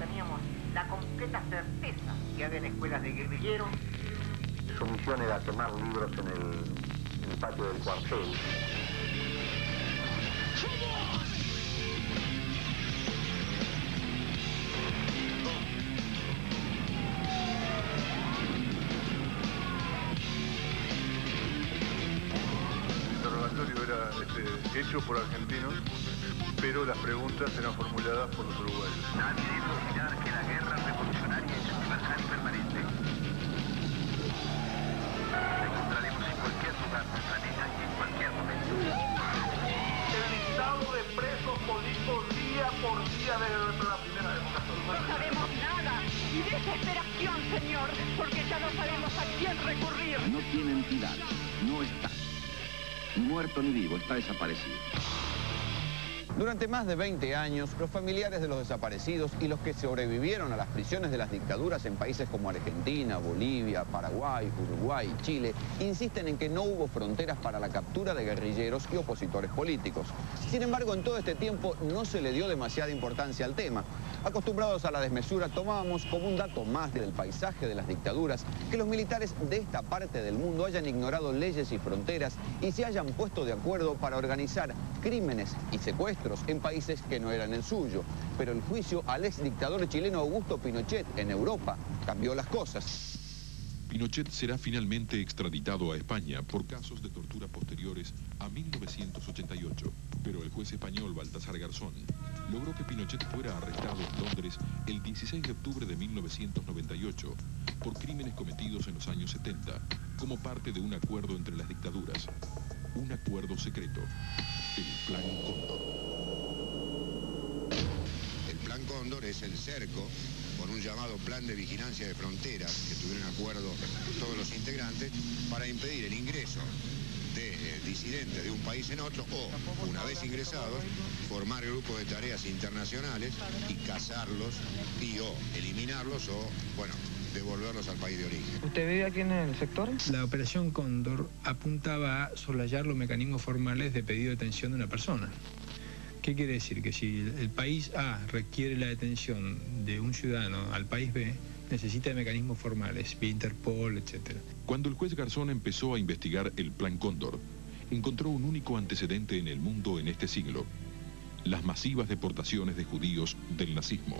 teníamos la completa certeza que había escuelas de guerrilleros. Su misión era quemar libros en el patio del cuartel. El interrogatorio era hecho por argentinos, pero las preguntas eran formuladas por los uruguayos. Nadie debe olvidar que la guerra revolucionaria es universal y permanente. La encontraremos en cualquier lugar del planeta y en cualquier momento. El listado de presos políticos día por día desde la primera época. No sabemos nada. Y desesperación, señor, porque ya no sabemos a quién recurrir. No tiene entidad, no está. Ni muerto ni vivo, está desaparecido. Durante más de 20 años, los familiares de los desaparecidos y los que sobrevivieron a las prisiones de las dictaduras en países como Argentina, Bolivia, Paraguay, Uruguay y Chile insisten en que no hubo fronteras para la captura de guerrilleros y opositores políticos. Sin embargo, en todo este tiempo no se le dio demasiada importancia al tema. Acostumbrados a la desmesura, tomábamos como un dato más del paisaje de las dictaduras que los militares de esta parte del mundo hayan ignorado leyes y fronteras y se hayan puesto de acuerdo para organizar crímenes y secuestros en países que no eran el suyo. Pero el juicio al ex dictador chileno Augusto Pinochet en Europa cambió las cosas. Pinochet será finalmente extraditado a España por casos de tortura posteriores a 1988. Pero el juez español Baltasar Garzón logró que Pinochet fuera arrestado en Londres el 16 de octubre de 1998 por crímenes cometidos en los años 70 como parte de un acuerdo entre las dictaduras. Un acuerdo secreto, el Plan Cóndor. El Plan Cóndor es el cerco con un llamado Plan de Vigilancia de Fronteras que tuvieron acuerdo todos los integrantes para impedir el ingreso de disidentes de un país en otro o, una vez ingresados, formar grupos de tareas internacionales y cazarlos y o eliminarlos o, bueno, devolverlos al país de origen. ¿Usted vive aquí en el sector? La operación Cóndor apuntaba a soslayar los mecanismos formales de pedido de detención de una persona. ¿Qué quiere decir? Que si el país A requiere la detención de un ciudadano al país B, necesita de mecanismos formales, vía Interpol, etc. Cuando el juez Garzón empezó a investigar el Plan Cóndor, encontró un único antecedente en el mundo en este siglo: las masivas deportaciones de judíos del nazismo.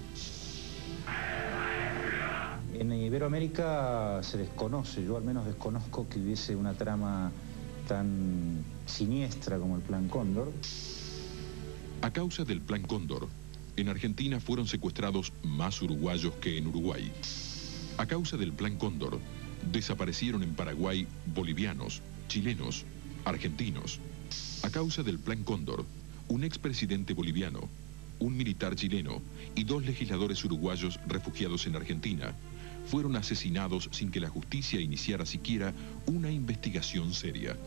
En Iberoamérica se desconoce, yo al menos desconozco que hubiese una trama tan siniestra como el Plan Cóndor. A causa del Plan Cóndor, en Argentina fueron secuestrados más uruguayos que en Uruguay. A causa del Plan Cóndor, desaparecieron en Paraguay bolivianos, chilenos, argentinos. A causa del Plan Cóndor, un expresidente boliviano, un militar chileno y 2 legisladores uruguayos refugiados en Argentina fueron asesinados sin que la justicia iniciara siquiera una investigación seria.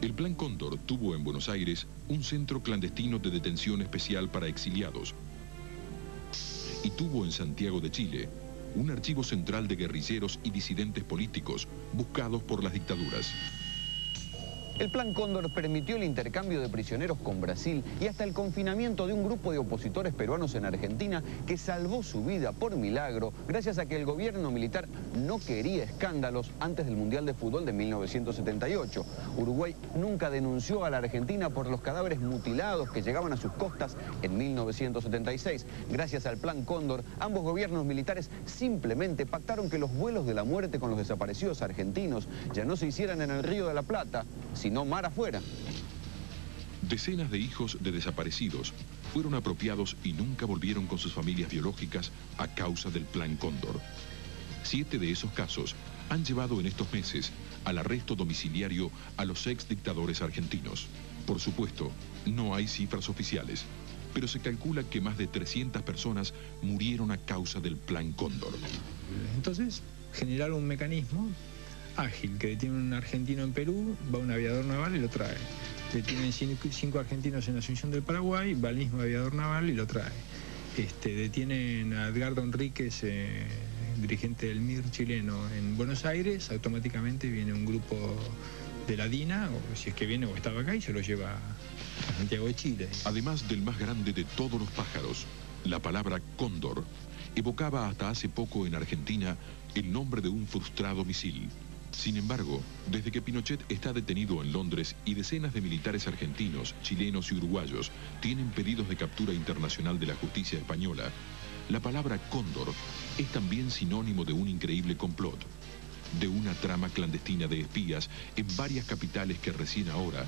El Plan Cóndor tuvo en Buenos Aires un centro clandestino de detención especial para exiliados y tuvo en Santiago de Chile un archivo central de guerrilleros y disidentes políticos buscados por las dictaduras. El Plan Cóndor permitió el intercambio de prisioneros con Brasil y hasta el confinamiento de un grupo de opositores peruanos en Argentina que salvó su vida por milagro gracias a que el gobierno militar no quería escándalos antes del Mundial de Fútbol de 1978. Uruguay nunca denunció a la Argentina por los cadáveres mutilados que llegaban a sus costas en 1976. Gracias al Plan Cóndor, ambos gobiernos militares simplemente pactaron que los vuelos de la muerte con los desaparecidos argentinos ya no se hicieran en el Río de la Plata, sino mar afuera. Decenas de hijos de desaparecidos fueron apropiados y nunca volvieron con sus familias biológicas a causa del Plan Cóndor. 7 de esos casos han llevado en estos meses al arresto domiciliario a los ex dictadores argentinos. Por supuesto, no hay cifras oficiales, pero se calcula que más de 300 personas murieron a causa del Plan Cóndor. Entonces, generaron un mecanismo ágil, que detiene un argentino en Perú, va un aviador naval y lo trae. Detienen 5 argentinos en Asunción del Paraguay, va el mismo aviador naval y lo trae. Detienen a Edgardo Enríquez, dirigente del MIR chileno, en Buenos Aires, automáticamente viene un grupo de la DINA, o si es que viene o estaba acá, y se lo lleva a Santiago de Chile. Además del más grande de todos los pájaros, La palabra cóndor evocaba hasta hace poco en Argentina el nombre de un frustrado misil. Sin embargo, desde que Pinochet está detenido en Londres y decenas de militares argentinos, chilenos y uruguayos tienen pedidos de captura internacional de la justicia española, la palabra cóndor es también sinónimo de un increíble complot, de una trama clandestina de espías en varias capitales que recién ahora,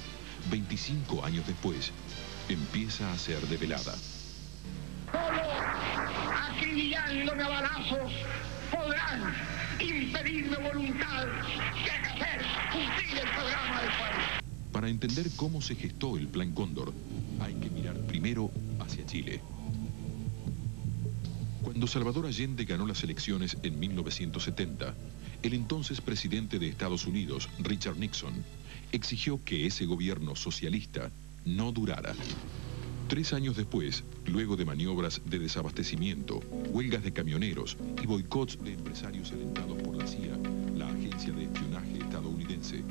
25 años después, empieza a ser develada. Solo acribillándome a balazos podrán impedir mi voluntad de hacer cumplir el programa del país. Para entender cómo se gestó el Plan Cóndor, hay que mirar primero hacia Chile. Cuando Salvador Allende ganó las elecciones en 1970, el entonces presidente de Estados Unidos, Richard Nixon, exigió que ese gobierno socialista no durara. 3 años después, luego de maniobras de desabastecimiento, huelgas de camioneros y boicots de empresarios alentados por la CIA, la agencia de espionaje estadounidense,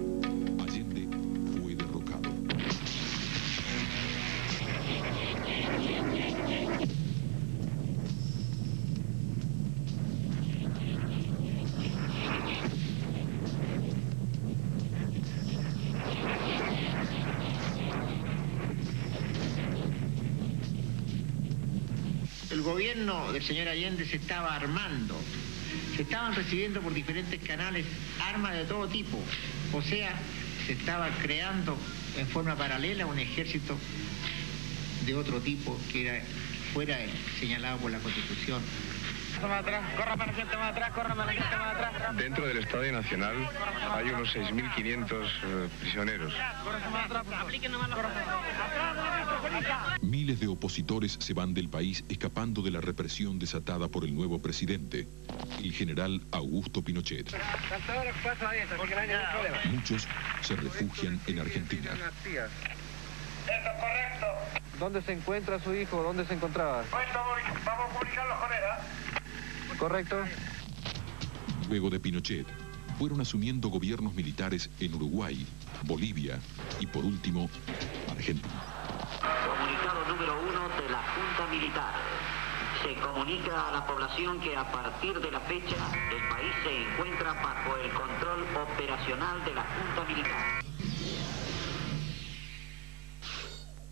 Allende fue derrocado. El gobierno del señor Allende se estaba armando. Se estaban recibiendo por diferentes canales armas de todo tipo. O sea, se estaba creando en forma paralela un ejército de otro tipo que era fuera el señalado por la Constitución. Dentro del Estadio Nacional hay unos 6.500 prisioneros. Miles de opositores se van del país escapando de la represión desatada por el nuevo presidente, el general Augusto Pinochet. Muchos se refugian en Argentina. ¿Dónde se encuentra su hijo? ¿Dónde se encontraba? Vamos a comunicarlo con él, ¿Correcto? Luego de Pinochet, fueron asumiendo gobiernos militares en Uruguay, Bolivia y, por último, Argentina. Comunicado número 1 de la Junta Militar. Se comunica a la población que a partir de la fecha el país se encuentra bajo el control operacional de la Junta Militar.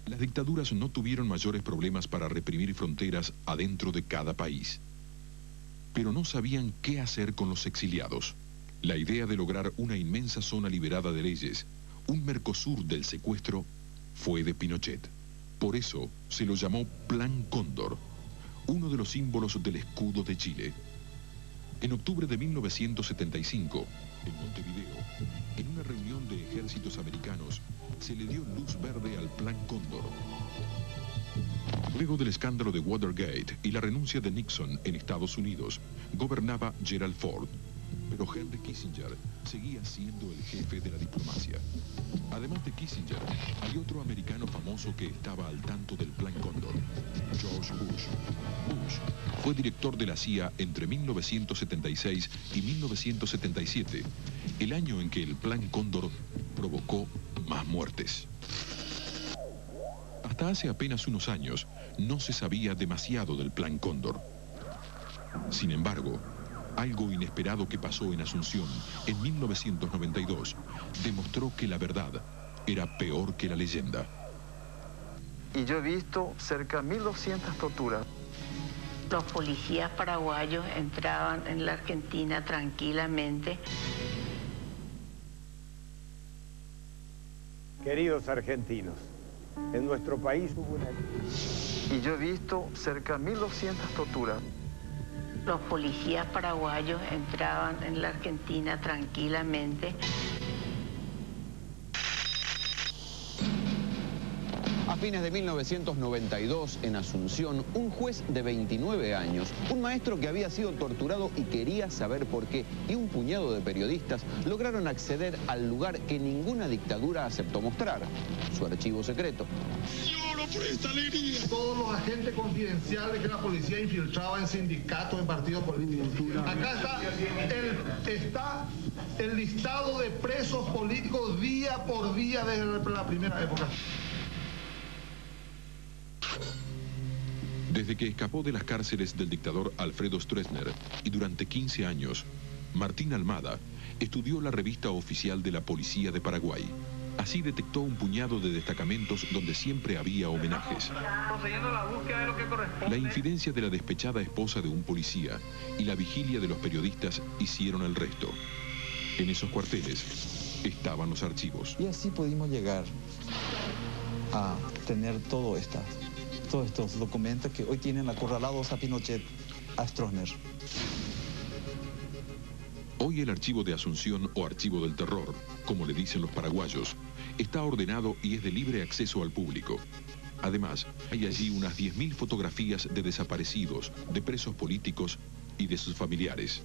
Las dictaduras no tuvieron mayores problemas para reprimir fronteras adentro de cada país. Pero no sabían qué hacer con los exiliados. La idea de lograr una inmensa zona liberada de leyes, un Mercosur del secuestro, fue de Pinochet. Por eso se lo llamó Plan Cóndor, uno de los símbolos del escudo de Chile. En octubre de 1975, en Montevideo, en una reunión de ejércitos americanos, se le dio luz verde al Plan Cóndor. Luego del escándalo de Watergate y la renuncia de Nixon en Estados Unidos, gobernaba Gerald Ford, pero Henry Kissinger seguía siendo el jefe de la diplomacia. Además de Kissinger, hay otro americano famoso que estaba al tanto del Plan Cóndor, George Bush. Bush fue director de la CIA entre 1976 y 1977, el año en que el Plan Cóndor provocó más muertes. Hasta hace apenas unos años, no se sabía demasiado del Plan Cóndor. Sin embargo, algo inesperado que pasó en Asunción en 1992 demostró que la verdad era peor que la leyenda. Y yo he visto cerca de 1.200 torturas. Los policías paraguayos entraban en la Argentina tranquilamente. Queridos argentinos, en nuestro país hubo una... Y yo he visto cerca de 1.200 torturas. Los policías paraguayos entraban en la Argentina tranquilamente. A fines de 1992, en Asunción, un juez de 29 años, un maestro que había sido torturado y quería saber por qué, y un puñado de periodistas lograron acceder al lugar que ninguna dictadura aceptó mostrar, su archivo secreto. Lloro por esta alegría. Todos los agentes confidenciales que la policía infiltraba en sindicatos, en partidos políticos. Acá está el listado de presos políticos día por día desde la primera época. Desde que escapó de las cárceles del dictador Alfredo Stroessner y durante 15 años, Martín Almada estudió la revista oficial de la Policía de Paraguay. Así detectó un puñado de destacamentos donde siempre había homenajes. La infidencia de la despechada esposa de un policía y la vigilia de los periodistas hicieron el resto. En esos cuarteles estaban los archivos. Y así pudimos llegar a tener todos estos documentos que hoy tienen acorralados a Pinochet, a Stroessner. Hoy el archivo de Asunción o archivo del terror, como le dicen los paraguayos, está ordenado y es de libre acceso al público. Además, hay allí unas 10.000 fotografías de desaparecidos, de presos políticos y de sus familiares.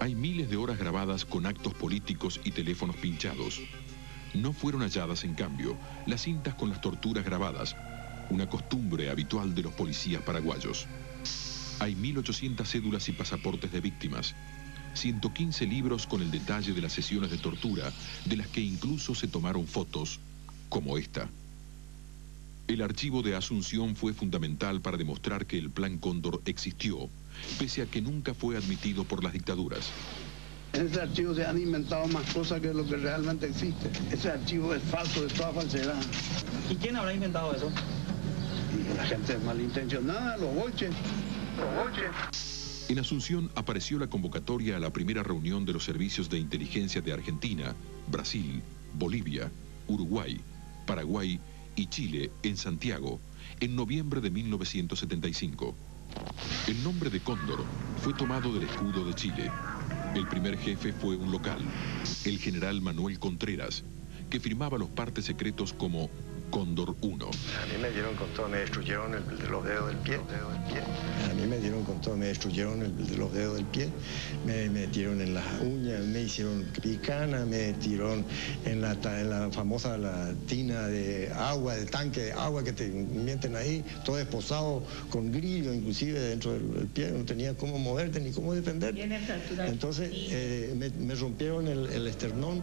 Hay miles de horas grabadas con actos políticos y teléfonos pinchados. No fueron halladas, en cambio, las cintas con las torturas grabadas, una costumbre habitual de los policías paraguayos. Hay 1.800 cédulas y pasaportes de víctimas, 115 libros con el detalle de las sesiones de tortura, de las que incluso se tomaron fotos, como esta. El archivo de Asunción fue fundamental para demostrar que el Plan Cóndor existió, pese a que nunca fue admitido por las dictaduras. En ese archivo se han inventado más cosas que lo que realmente existe. Ese archivo es falso, de toda falsedad. ¿Y quién habrá inventado eso? Y la gente malintencionada, los boches. En Asunción apareció la convocatoria a la primera reunión de los servicios de inteligencia de Argentina, Brasil, Bolivia, Uruguay, Paraguay y Chile en Santiago en noviembre de 1975. El nombre de Cóndor fue tomado del escudo de Chile. El primer jefe fue un local, el general Manuel Contreras, que firmaba los partes secretos como Cóndor 1. A mí me dieron con todo, me destruyeron los dedos del pie. A mí me dieron con todo, me destruyeron los dedos del pie. Me metieron en las uñas, me hicieron picana, me metieron en la famosa tina de agua, de tanque de agua que te mienten ahí, todo esposado con grillo, inclusive dentro del pie. No tenía cómo moverte ni cómo defenderte. Entonces me rompieron el esternón.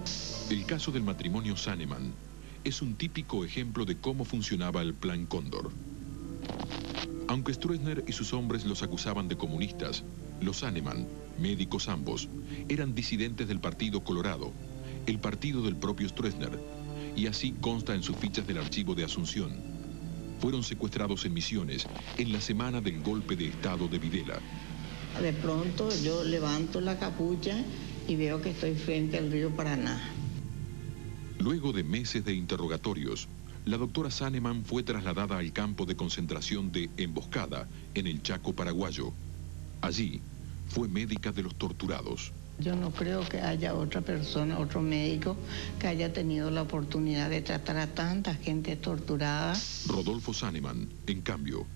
El caso del matrimonio Saneman es un típico ejemplo de cómo funcionaba el Plan Cóndor. Aunque Stroessner y sus hombres los acusaban de comunistas, los Saneman, médicos ambos, eran disidentes del Partido Colorado, el partido del propio Stroessner, y así consta en sus fichas del archivo de Asunción. Fueron secuestrados en Misiones en la semana del golpe de Estado de Videla. De pronto yo levanto la capucha y veo que estoy frente al río Paraná. Luego de meses de interrogatorios, la doctora Saneman fue trasladada al campo de concentración de Emboscada, en el Chaco paraguayo. Allí fue médica de los torturados. Yo no creo que haya otra persona, otro médico, que haya tenido la oportunidad de tratar a tanta gente torturada. Rodolfo Saneman, en cambio,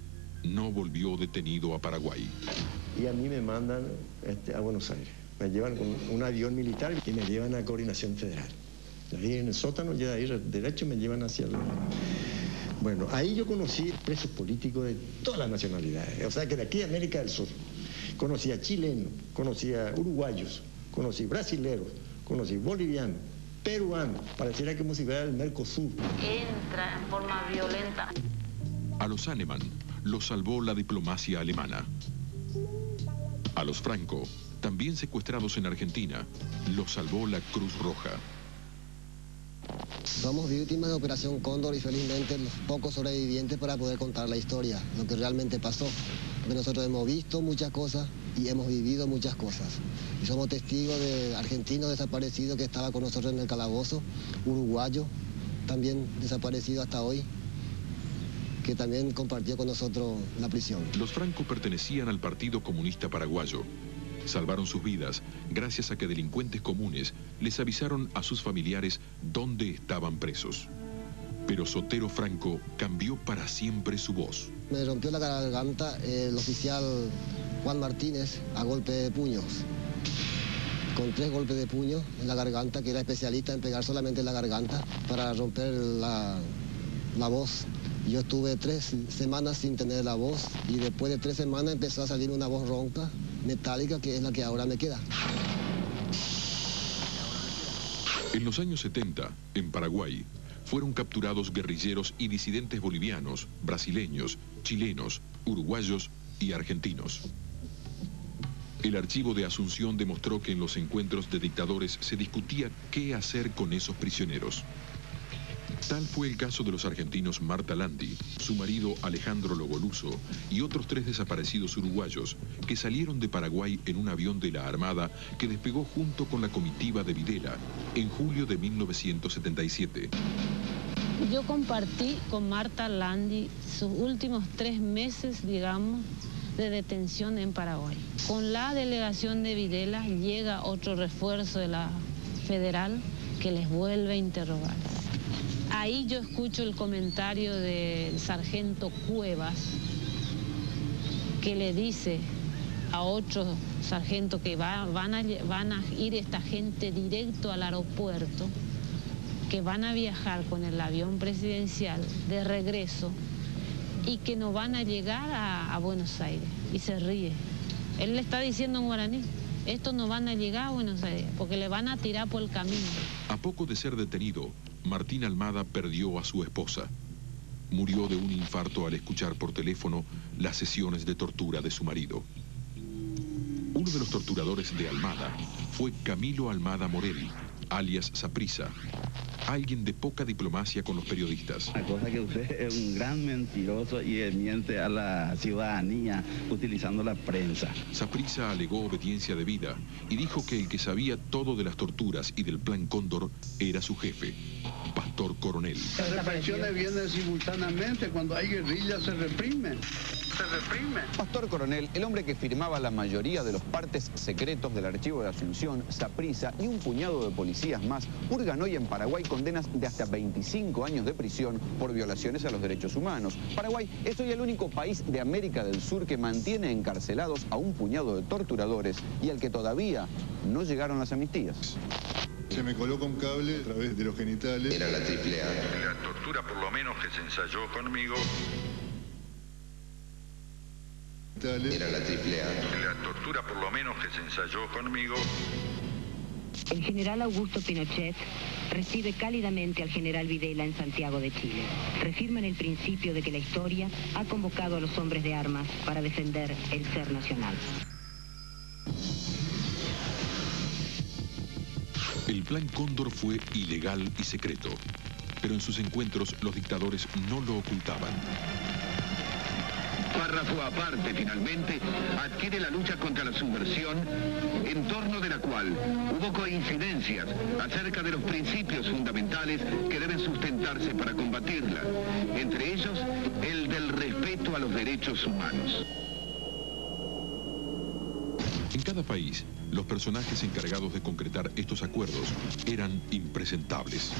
no volvió detenido a Paraguay. Y a mí me mandan a Buenos Aires. Me llevan con un avión militar y me llevan a Coordinación Federal. Ahí en el sótano, ya ahí derecho me llevan hacia el... Bueno, ahí yo conocí presos políticos de todas las nacionalidades, o sea que de aquí de América del Sur. Conocí a chilenos, conocí a uruguayos, conocí brasileros, conocí bolivianos, peruanos, pareciera como si fuera el Mercosur. Entra en forma violenta. A los Saneman los salvó la diplomacia alemana. A los Franco, también secuestrados en Argentina, los salvó la Cruz Roja. Somos víctimas de Operación Cóndor y felizmente los pocos sobrevivientes para poder contar la historia, lo que realmente pasó. Porque nosotros hemos visto muchas cosas y hemos vivido muchas cosas. Y somos testigos de argentinos desaparecidos que estaban con nosotros en el calabozo, uruguayos también desaparecidos hasta hoy, que también compartió con nosotros la prisión. Los Franco pertenecían al Partido Comunista Paraguayo. Salvaron sus vidas gracias a que delincuentes comunes les avisaron a sus familiares dónde estaban presos. Pero Sotero Franco cambió para siempre su voz. Me rompió la garganta el oficial Juan Martínez a golpe de puños. Con 3 golpes de puño en la garganta, que era especialista en pegar solamente en la garganta para romper la voz. Yo estuve 3 semanas sin tener la voz y después de 3 semanas empezó a salir una voz ronca, metálica, que es la que ahora me queda. En los años 70, en Paraguay, fueron capturados guerrilleros y disidentes bolivianos, brasileños, chilenos, uruguayos y argentinos. El archivo de Asunción demostró que en los encuentros de dictadores se discutía qué hacer con esos prisioneros. Tal fue el caso de los argentinos Marta Landi, su marido Alejandro Logoluso y otros 3 desaparecidos uruguayos que salieron de Paraguay en un avión de la Armada que despegó junto con la comitiva de Videla en julio de 1977. Yo compartí con Marta Landi sus últimos 3 meses, digamos, de detención en Paraguay. Con la delegación de Videla llega otro refuerzo de la federal que les vuelve a interrogar. Ahí yo escucho el comentario del sargento Cuevas, que le dice a otro sargento que van a ir esta gente directo al aeropuerto, que van a viajar con el avión presidencial de regreso y que no van a llegar a Buenos Aires. Y se ríe. Él le está diciendo en guaraní, estos no van a llegar a Buenos Aires porque le van a tirar por el camino. A poco de ser detenido, Martín Almada perdió a su esposa. Murió de un infarto al escuchar por teléfono las sesiones de tortura de su marido. Uno de los torturadores de Almada fue Camilo Almada Morel, alias Saprissa, alguien de poca diplomacia con los periodistas. La cosa que usted es un gran mentiroso y miente a la ciudadanía utilizando la prensa. Saprissa alegó obediencia debida y dijo que el que sabía todo de las torturas y del Plan Cóndor era su jefe, Pastor Coronel. Las represiones vienen simultáneamente, cuando hay guerrilla se reprime. Pastor Coronel, el hombre que firmaba la mayoría de los partes secretos del archivo de Asunción, Saprissa y un puñado de policías más, purgan hoy en Paraguay condenas de hasta 25 años de prisión por violaciones a los derechos humanos. Paraguay es hoy el único país de América del Sur que mantiene encarcelados a un puñado de torturadores y al que todavía no llegaron las amnistías. Se me coloca un cable a través de los genitales. Era la triple A. La tortura, por lo menos, que se ensayó conmigo. Era la triple A. La tortura, por lo menos, que se ensayó conmigo. El general Augusto Pinochet recibe cálidamente al general Videla en Santiago de Chile. Reafirman el principio de que la historia ha convocado a los hombres de armas para defender el ser nacional. El Plan Cóndor fue ilegal y secreto, pero en sus encuentros los dictadores no lo ocultaban. Párrafo aparte, finalmente, adquiere la lucha contra la subversión, en torno de la cual hubo coincidencias acerca de los principios fundamentales que deben sustentarse para combatirla, entre ellos el del respeto a los derechos humanos. En cada país, los personajes encargados de concretar estos acuerdos eran impresentables.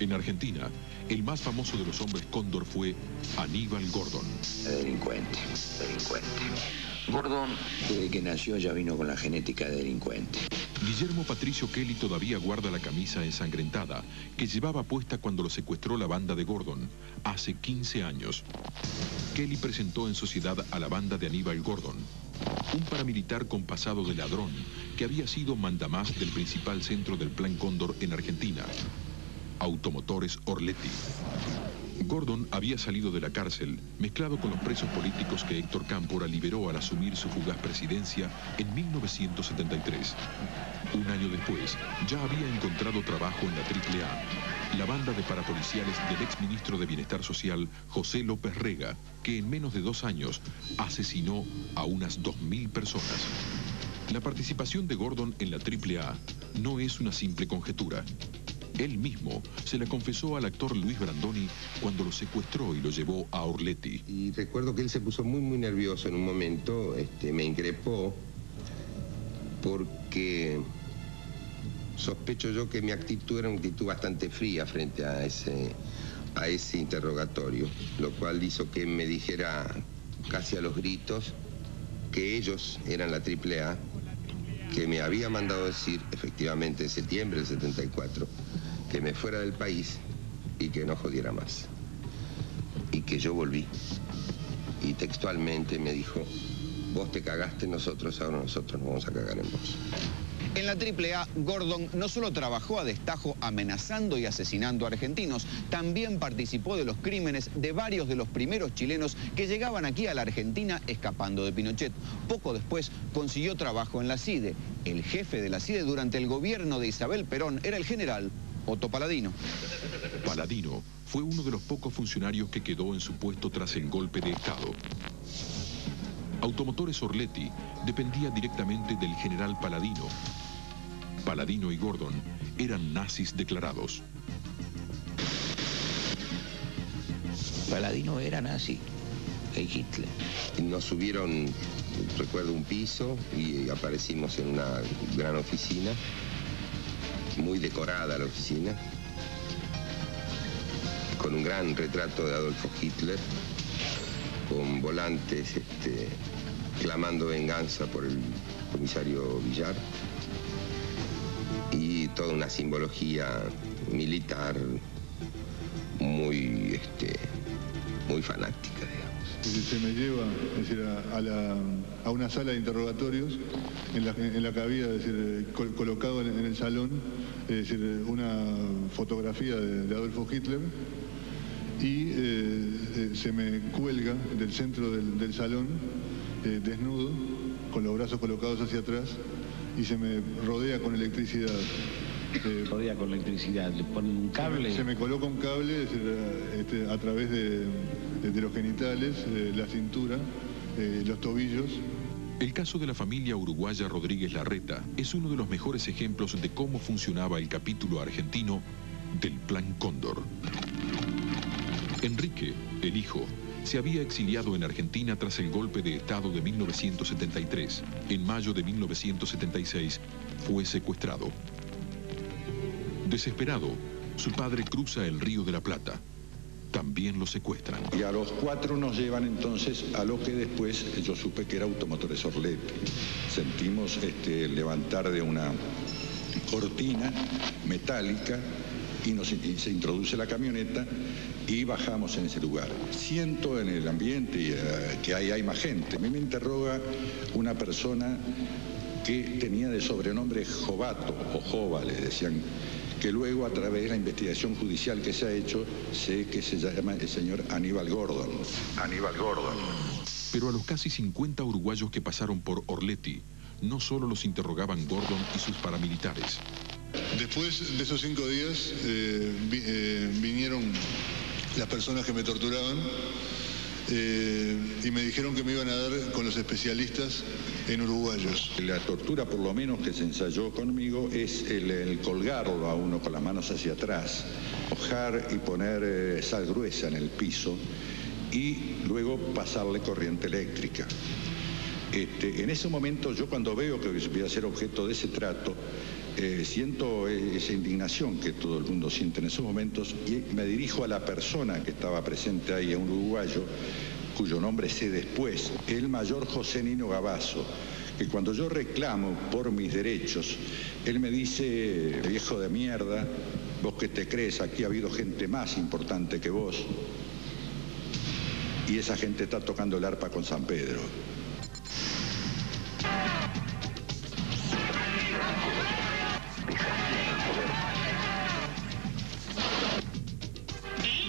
En Argentina, el más famoso de los hombres cóndor fue Aníbal Gordon. Delincuente. Gordon, desde que nació, ya vino con la genética de delincuente. Guillermo Patricio Kelly todavía guarda la camisa ensangrentada que llevaba puesta cuando lo secuestró la banda de Gordon hace 15 años. Kelly presentó en sociedad a la banda de Aníbal Gordon, un paramilitar con pasado de ladrón que había sido mandamás del principal centro del Plan Cóndor en Argentina, Automotores Orletti. Gordon había salido de la cárcel mezclado con los presos políticos que Héctor Cámpora liberó al asumir su fugaz presidencia en 1973. Un año después, ya había encontrado trabajo en la AAA, la banda de parapoliciales del exministro de Bienestar Social, José López Rega, que en menos de 2 años asesinó a unas 2.000 personas. La participación de Gordon en la AAA no es una simple conjetura. Él mismo se la confesó al actor Luis Brandoni cuando lo secuestró y lo llevó a Orletti. Y recuerdo que él se puso muy nervioso en un momento, me increpó, porque sospecho yo que mi actitud era una actitud bastante fría frente a ese interrogatorio, lo cual hizo que me dijera casi a los gritos que ellos eran la AAA, que me había mandado decir efectivamente en septiembre del 74 que me fuera del país y que no jodiera más. Y que yo volví. Y textualmente me dijo, vos te cagaste en nosotros, ahora nosotros nos vamos a cagar en vos. En la AAA, Gordon no solo trabajó a destajo amenazando y asesinando a argentinos, también participó de los crímenes de varios de los primeros chilenos que llegaban aquí a la Argentina escapando de Pinochet. Poco después consiguió trabajo en la CIDE. El jefe de la CIDE durante el gobierno de Isabel Perón era el general Otto Paladino. Paladino fue uno de los pocos funcionarios que quedó en su puesto tras el golpe de Estado. Automotores Orletti dependía directamente del general Paladino. Paladino y Gordon eran nazis declarados. Paladino era nazi, el Hitler. Nos subieron, recuerdo, un piso y aparecimos en una gran oficina, muy decorada la oficina, con un gran retrato de Adolfo Hitler, con volantes clamando venganza por el comisario Villar y toda una simbología militar muy fanática, digamos. Se me lleva, es decir, a una sala de interrogatorios en la que había, es decir, colocado en el salón, es decir, una fotografía de Adolfo Hitler, y se me cuelga del centro del salón, desnudo, con los brazos colocados hacia atrás, y se me rodea con electricidad. Rodea con electricidad, le ponen un cable. Se me coloca un cable, es decir, a través de los genitales, la cintura, los tobillos. El caso de la familia uruguaya Rodríguez Larreta es uno de los mejores ejemplos de cómo funcionaba el capítulo argentino del Plan Cóndor. Enrique, el hijo, se había exiliado en Argentina tras el golpe de Estado de 1973. En mayo de 1976 fue secuestrado. Desesperado, su padre cruza el Río de la Plata. También lo secuestran. Y a los 4 nos llevan entonces a lo que después yo supe que era Automotores Orletti. Sentimos el levantar de una cortina metálica y se introduce la camioneta y bajamos en ese lugar. Siento en el ambiente que ahí hay más gente. A mí me interroga una persona que tenía de sobrenombre Jovato, o Jova, le decían, que luego a través de la investigación judicial que se ha hecho, sé que se llama el señor Aníbal Gordon. Aníbal Gordon. Pero a los casi 50 uruguayos que pasaron por Orletti, no solo los interrogaban Gordon y sus paramilitares. Después de esos 5 días vinieron las personas que me torturaban y me dijeron que me iban a dar con los especialistas en uruguayos. La tortura, por lo menos, que se ensayó conmigo es el colgarlo a uno con las manos hacia atrás, mojar y poner sal gruesa en el piso y luego pasarle corriente eléctrica. En ese momento, yo cuando veo que voy a ser objeto de ese trato, siento esa indignación que todo el mundo siente en esos momentos y me dirijo a la persona que estaba presente ahí, a un uruguayo, cuyo nombre sé después, el mayor José Nino Gabazo, que cuando yo reclamo por mis derechos, él me dice, viejo de mierda, vos que te crees, aquí ha habido gente más importante que vos, y esa gente está tocando el arpa con San Pedro.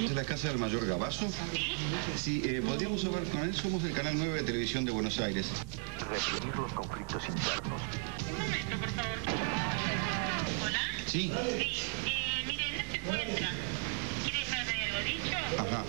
¿Es la casa del mayor Gabazo? Sí, podríamos hablar con él. Somos del Canal 9 de Televisión de Buenos Aires. Reprimir los conflictos internos. Un momento, por favor. ¿Hola? Sí. Sí, mire, no se encuentra. ¿Quiere saber algo dicho? Ajá.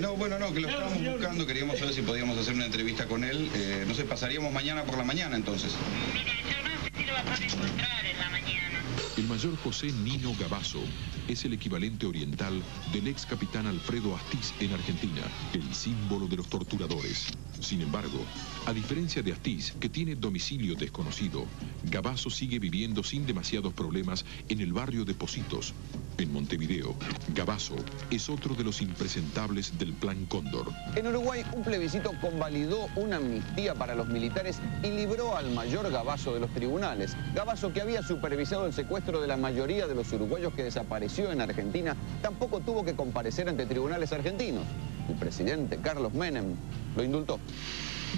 No, que lo estábamos buscando. Queríamos saber si podíamos hacer una entrevista con él. No sé, pasaríamos mañana por la mañana, entonces. Mire, yo no sé si lo va a poder encontrar en la mañana. El mayor José Nino Gabazo es el equivalente oriental del ex capitán Alfredo Astiz en Argentina, el símbolo de los torturadores. Sin embargo, a diferencia de Astiz, que tiene domicilio desconocido, Gabazo sigue viviendo sin demasiados problemas en el barrio de Pocitos, en Montevideo. Gabazo es otro de los impresentables del Plan Cóndor. En Uruguay, un plebiscito convalidó una amnistía para los militares y libró al mayor Gabazo de los tribunales. Gabazo, que había supervisado el secuestro de la mayoría de los uruguayos que desapareció en Argentina, tampoco tuvo que comparecer ante tribunales argentinos. El presidente Carlos Menem lo indultó.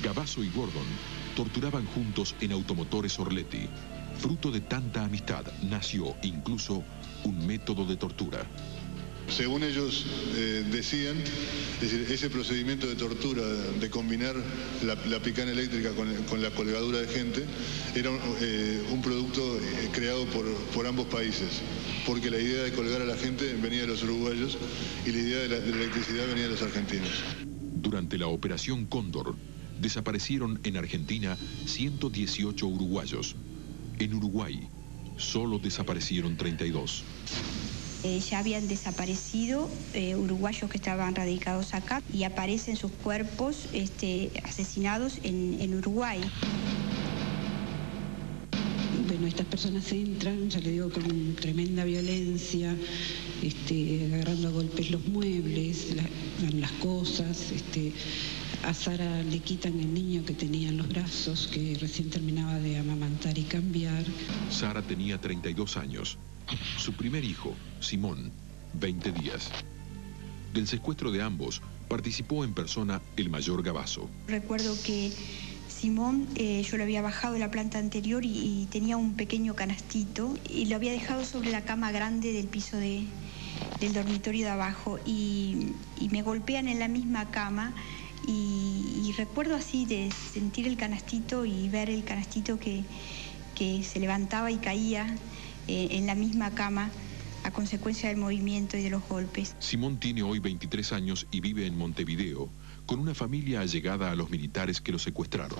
Gabazo y Gordon torturaban juntos en Automotores Orletti. Fruto de tanta amistad nació incluso un método de tortura. Según ellos decían, es decir, ese procedimiento de tortura, de combinar la picana eléctrica con la colgadura de gente, era un producto creado por ambos países, porque la idea de colgar a la gente venía de los uruguayos y la idea de la electricidad venía de los argentinos. Durante la Operación Cóndor, desaparecieron en Argentina 118 uruguayos. En Uruguay, solo desaparecieron 32. Ya habían desaparecido uruguayos que estaban radicados acá y aparecen sus cuerpos asesinados en Uruguay. Bueno, estas personas entran, ya le digo, con tremenda violencia, agarrando a golpes los muebles, las cosas. A Sara le quitan el niño que tenía en los brazos, que recién terminaba de amamantar y cambiar. Sara tenía 32 años. Su primer hijo, Simón, 20 días. Del secuestro de ambos participó en persona el mayor Gabazo. Recuerdo que Simón, yo lo había bajado de la planta anterior y tenía un pequeño canastito y lo había dejado sobre la cama grande del piso del dormitorio de abajo y me golpean en la misma cama y recuerdo así de sentir el canastito y ver el canastito que se levantaba y caía en la misma cama a consecuencia del movimiento y de los golpes. Simón tiene hoy 23 años y vive en Montevideo, con una familia allegada a los militares que lo secuestraron.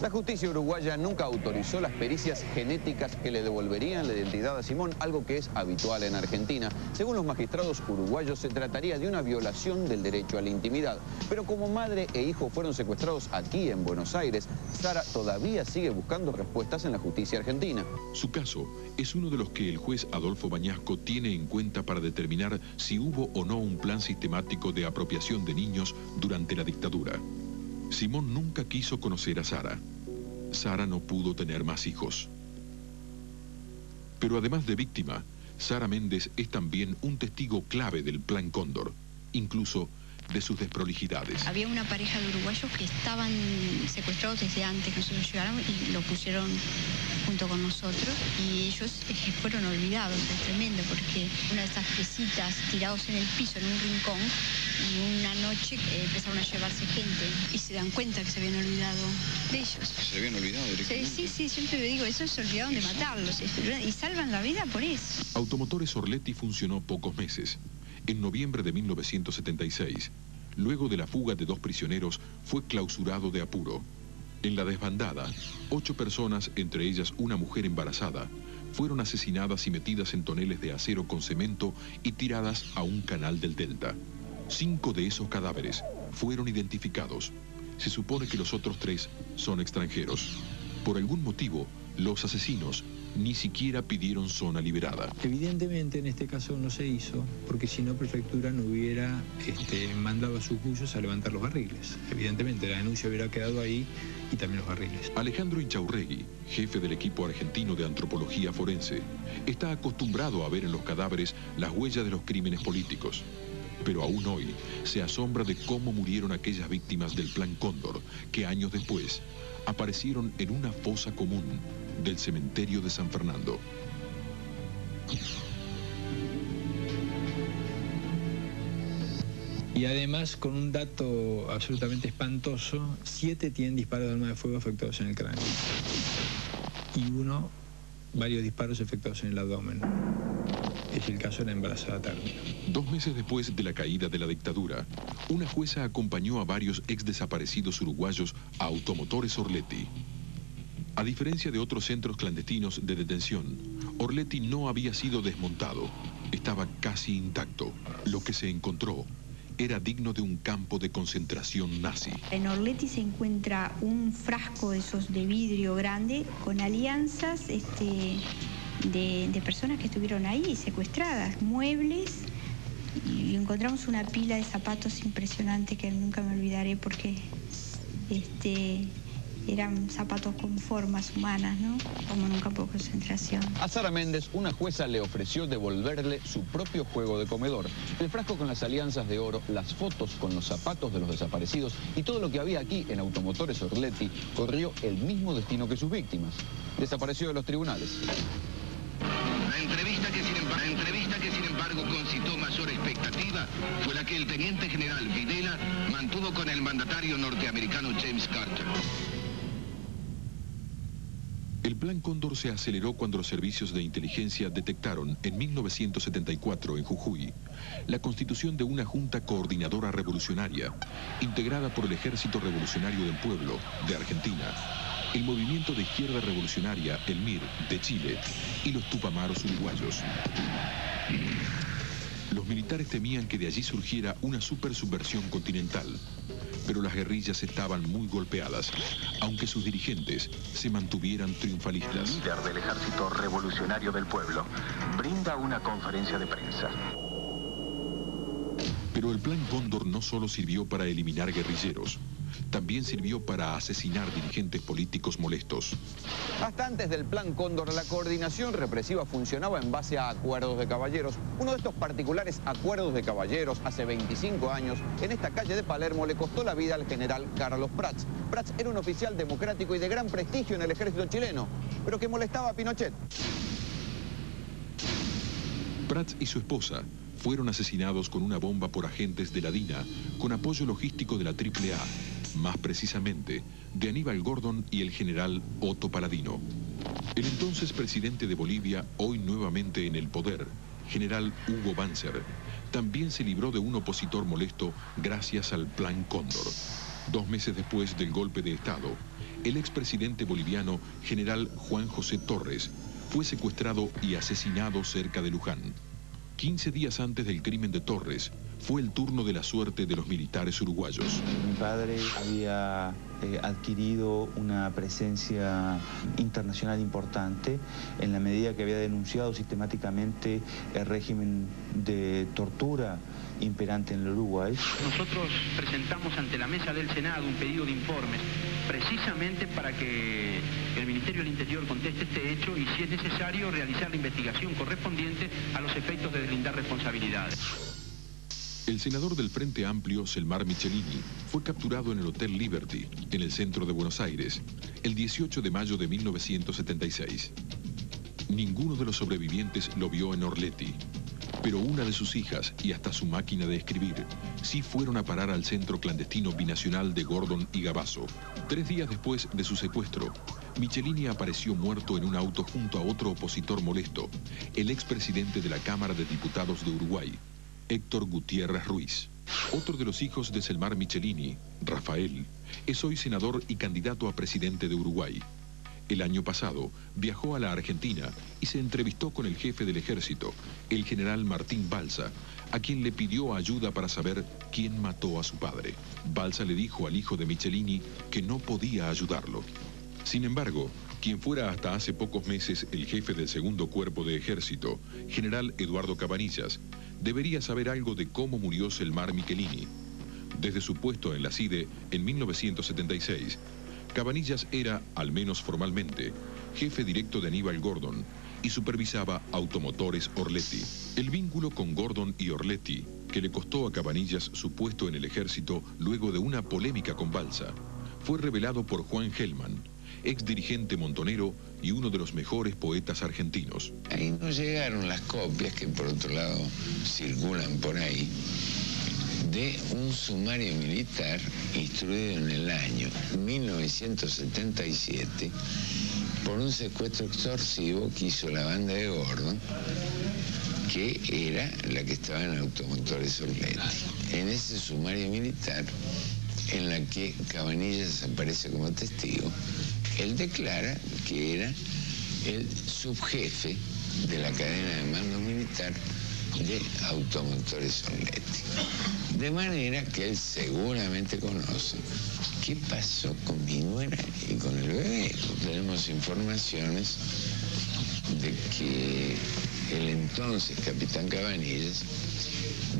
La justicia uruguaya nunca autorizó las pericias genéticas que le devolverían la identidad a Simón, algo que es habitual en Argentina. Según los magistrados uruguayos, se trataría de una violación del derecho a la intimidad. Pero como madre e hijo fueron secuestrados aquí en Buenos Aires, Sara todavía sigue buscando respuestas en la justicia argentina. Su caso es uno de los que el juez Adolfo Bañasco tiene en cuenta para determinar si hubo o no un plan sistemático de apropiación de niños durante la dictadura. Simón nunca quiso conocer a Sara. Sara no pudo tener más hijos. Pero además de víctima, Sara Méndez es también un testigo clave del Plan Cóndor, incluso de sus desprolijidades. Había una pareja de uruguayos que estaban secuestrados desde antes que nosotros llegáramos y lo pusieron junto con nosotros y ellos fueron olvidados. Es tremendo porque una de estas piecitas tirados en el piso en un rincón y una noche empezaron a llevarse gente y se dan cuenta que se habían olvidado de ellos. ¿Se habían olvidado directamente? Sí, siempre le digo, eso se olvidaron de matarlos y salvan la vida por eso. Automotores Orletti funcionó pocos meses. En noviembre de 1976, luego de la fuga de 2 prisioneros, fue clausurado de apuro. En la desbandada, 8 personas, entre ellas una mujer embarazada, fueron asesinadas y metidas en toneles de acero con cemento y tiradas a un canal del Delta. 5 de esos cadáveres fueron identificados. Se supone que los otros 3 son extranjeros. Por algún motivo, los asesinos ni siquiera pidieron zona liberada. Evidentemente en este caso no se hizo, porque si no Prefectura no hubiera mandado a sus buzos a levantar los barriles. Evidentemente la denuncia hubiera quedado ahí y también los barriles. Alejandro Inchaurregui, jefe del equipo argentino de antropología forense, está acostumbrado a ver en los cadáveres las huellas de los crímenes políticos. Pero aún hoy se asombra de cómo murieron aquellas víctimas del Plan Cóndor, que años después aparecieron en una fosa común del cementerio de San Fernando. Y además, con un dato absolutamente espantoso, 7 tienen disparos de arma de fuego efectuados en el cráneo. Y varios disparos efectuados en el abdomen. Es el caso de la embarazada término. 2 meses después de la caída de la dictadura, una jueza acompañó a varios ex desaparecidos uruguayos a Automotores Orletti. A diferencia de otros centros clandestinos de detención, Orletti no había sido desmontado, estaba casi intacto. Lo que se encontró era digno de un campo de concentración nazi. En Orletti se encuentra un frasco de esos de vidrio grande con alianzas de personas que estuvieron ahí secuestradas, muebles, y encontramos una pila de zapatos impresionante que nunca me olvidaré porque eran zapatos con formas humanas, ¿no? Como en un campo de concentración. A Sara Méndez, una jueza le ofreció devolverle su propio juego de comedor. El frasco con las alianzas de oro, las fotos con los zapatos de los desaparecidos y todo lo que había aquí en Automotores Orletti corrió el mismo destino que sus víctimas. Desapareció de los tribunales. La entrevista que sin embargo concitó mayor expectativa fue la que el teniente general Videla mantuvo con el mandatario norteamericano James Carter. El Plan Cóndor se aceleró cuando los servicios de inteligencia detectaron en 1974 en Jujuy la constitución de una junta coordinadora revolucionaria integrada por el Ejército Revolucionario del Pueblo de Argentina, el Movimiento de Izquierda Revolucionaria, el MIR, de Chile, y los Tupamaros uruguayos. Los militares temían que de allí surgiera una supersubversión continental, pero las guerrillas estaban muy golpeadas, aunque sus dirigentes se mantuvieran triunfalistas. El líder del Ejército Revolucionario del Pueblo brinda una conferencia de prensa. Pero el Plan Cóndor no solo sirvió para eliminar guerrilleros, también sirvió para asesinar dirigentes políticos molestos. Hasta antes del Plan Cóndor, la coordinación represiva funcionaba en base a acuerdos de caballeros. Uno de estos particulares acuerdos de caballeros, hace 25 años, en esta calle de Palermo, le costó la vida al general Carlos Prats. Prats era un oficial democrático y de gran prestigio en el ejército chileno, pero que molestaba a Pinochet. Prats y su esposa fueron asesinados con una bomba por agentes de la DINA, con apoyo logístico de la AAA, más precisamente de Aníbal Gordon y el general Otto Paladino. El entonces presidente de Bolivia, hoy nuevamente en el poder, general Hugo Banzer, también se libró de un opositor molesto gracias al Plan Cóndor. 2 meses después del golpe de Estado, el expresidente boliviano, general Juan José Torres, fue secuestrado y asesinado cerca de Luján. 15 días antes del crimen de Torres, fue el turno de la suerte de los militares uruguayos. Mi padre había adquirido una presencia internacional importante en la medida que había denunciado sistemáticamente el régimen de tortura imperante en el Uruguay. Nosotros presentamos ante la mesa del Senado un pedido de informes precisamente para que el Ministerio del Interior conteste este hecho y, si es necesario, realizar la investigación correspondiente a los efectos de deslindar responsabilidades. El senador del Frente Amplio, Selmar Michelini, fue capturado en el Hotel Liberty, en el centro de Buenos Aires, el 18 de mayo de 1976. Ninguno de los sobrevivientes lo vio en Orletti, pero una de sus hijas y hasta su máquina de escribir sí fueron a parar al centro clandestino binacional de Gordon y Gabazo. 3 días después de su secuestro, Michelini apareció muerto en un auto junto a otro opositor molesto, el expresidente de la Cámara de Diputados de Uruguay, Héctor Gutiérrez Ruiz. Otro de los hijos de Selmar Michelini, Rafael, es hoy senador y candidato a presidente de Uruguay. El año pasado viajó a la Argentina y se entrevistó con el jefe del ejército, el general Martín Balsa, a quien le pidió ayuda para saber quién mató a su padre. Balsa le dijo al hijo de Michelini que no podía ayudarlo. Sin embargo, quien fuera hasta hace pocos meses el jefe del segundo cuerpo de ejército, general Eduardo Cabanillas, debería saber algo de cómo murió Selmar Michelini. Desde su puesto en la CIDE en 1976, Cabanillas era, al menos formalmente, jefe directo de Aníbal Gordon y supervisaba Automotores Orletti. El vínculo con Gordon y Orletti, que le costó a Cabanillas su puesto en el ejército luego de una polémica con Balsa, fue revelado por Juan Gelman, ex dirigente montonero y uno de los mejores poetas argentinos. Ahí no llegaron las copias que por otro lado circulan por ahí de un sumario militar instruido en el año 1977 por un secuestro extorsivo que hizo la banda de Gordon, que era la que estaba en Automotores Orletti. En ese sumario militar, en la que Cabanillas aparece como testigo, él declara que era el subjefe de la cadena de mando militar de Automotores Orletti. De manera que él seguramente conoce qué pasó con mi nuera y con el bebé. Tenemos informaciones de que el entonces capitán Cabanillas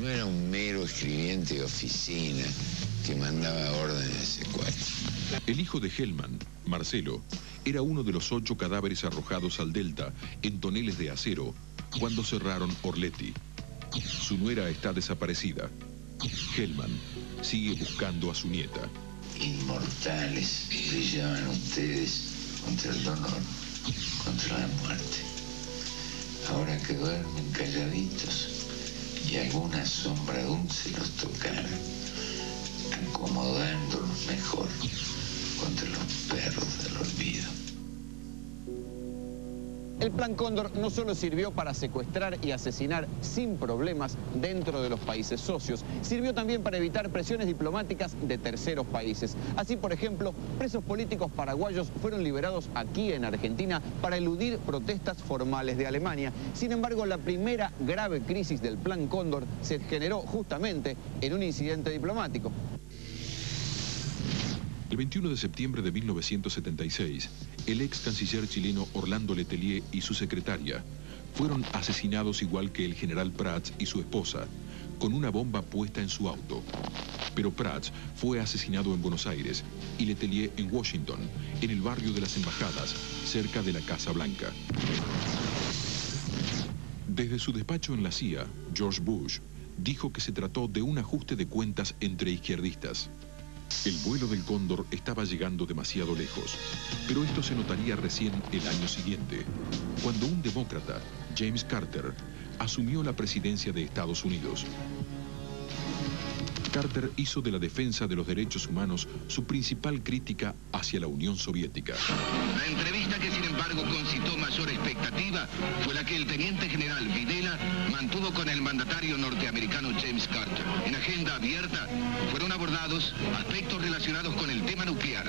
no era un mero escribiente de oficina que mandaba órdenes de secuestro. El hijo de Gelman, Marcelo era uno de los 8 cadáveres arrojados al delta en toneles de acero cuando cerraron Orletti. Su nuera está desaparecida. Hellman sigue buscando a su nieta. Inmortales brillaban ustedes contra el dolor, contra la muerte. Ahora que duermen calladitos y alguna sombra dulce los tocara, acomodándolos mejor contra los perros del olvido. El Plan Cóndor no solo sirvió para secuestrar y asesinar sin problemas dentro de los países socios, sirvió también para evitar presiones diplomáticas de terceros países. Así, por ejemplo, presos políticos paraguayos fueron liberados aquí en Argentina para eludir protestas formales de Alemania. Sin embargo, la primera grave crisis del Plan Cóndor se generó justamente en un incidente diplomático. El 21 de septiembre de 1976, el ex canciller chileno Orlando Letelier y su secretaria fueron asesinados igual que el general Prats y su esposa, con una bomba puesta en su auto. Pero Prats fue asesinado en Buenos Aires y Letelier en Washington, en el barrio de las Embajadas, cerca de la Casa Blanca. Desde su despacho en la CIA, George Bush dijo que se trató de un ajuste de cuentas entre izquierdistas. El vuelo del Cóndor estaba llegando demasiado lejos, pero esto se notaría recién el año siguiente, cuando un demócrata, James Carter, asumió la presidencia de Estados Unidos. Carter hizo de la defensa de los derechos humanos su principal crítica hacia la Unión Soviética. La entrevista que sin embargo concitó mayor expectativa fue la que el teniente general Videla mantuvo con el mandatario norteamericano James Carter. En agenda abierta fueron abordados aspectos relacionados con el tema nuclear,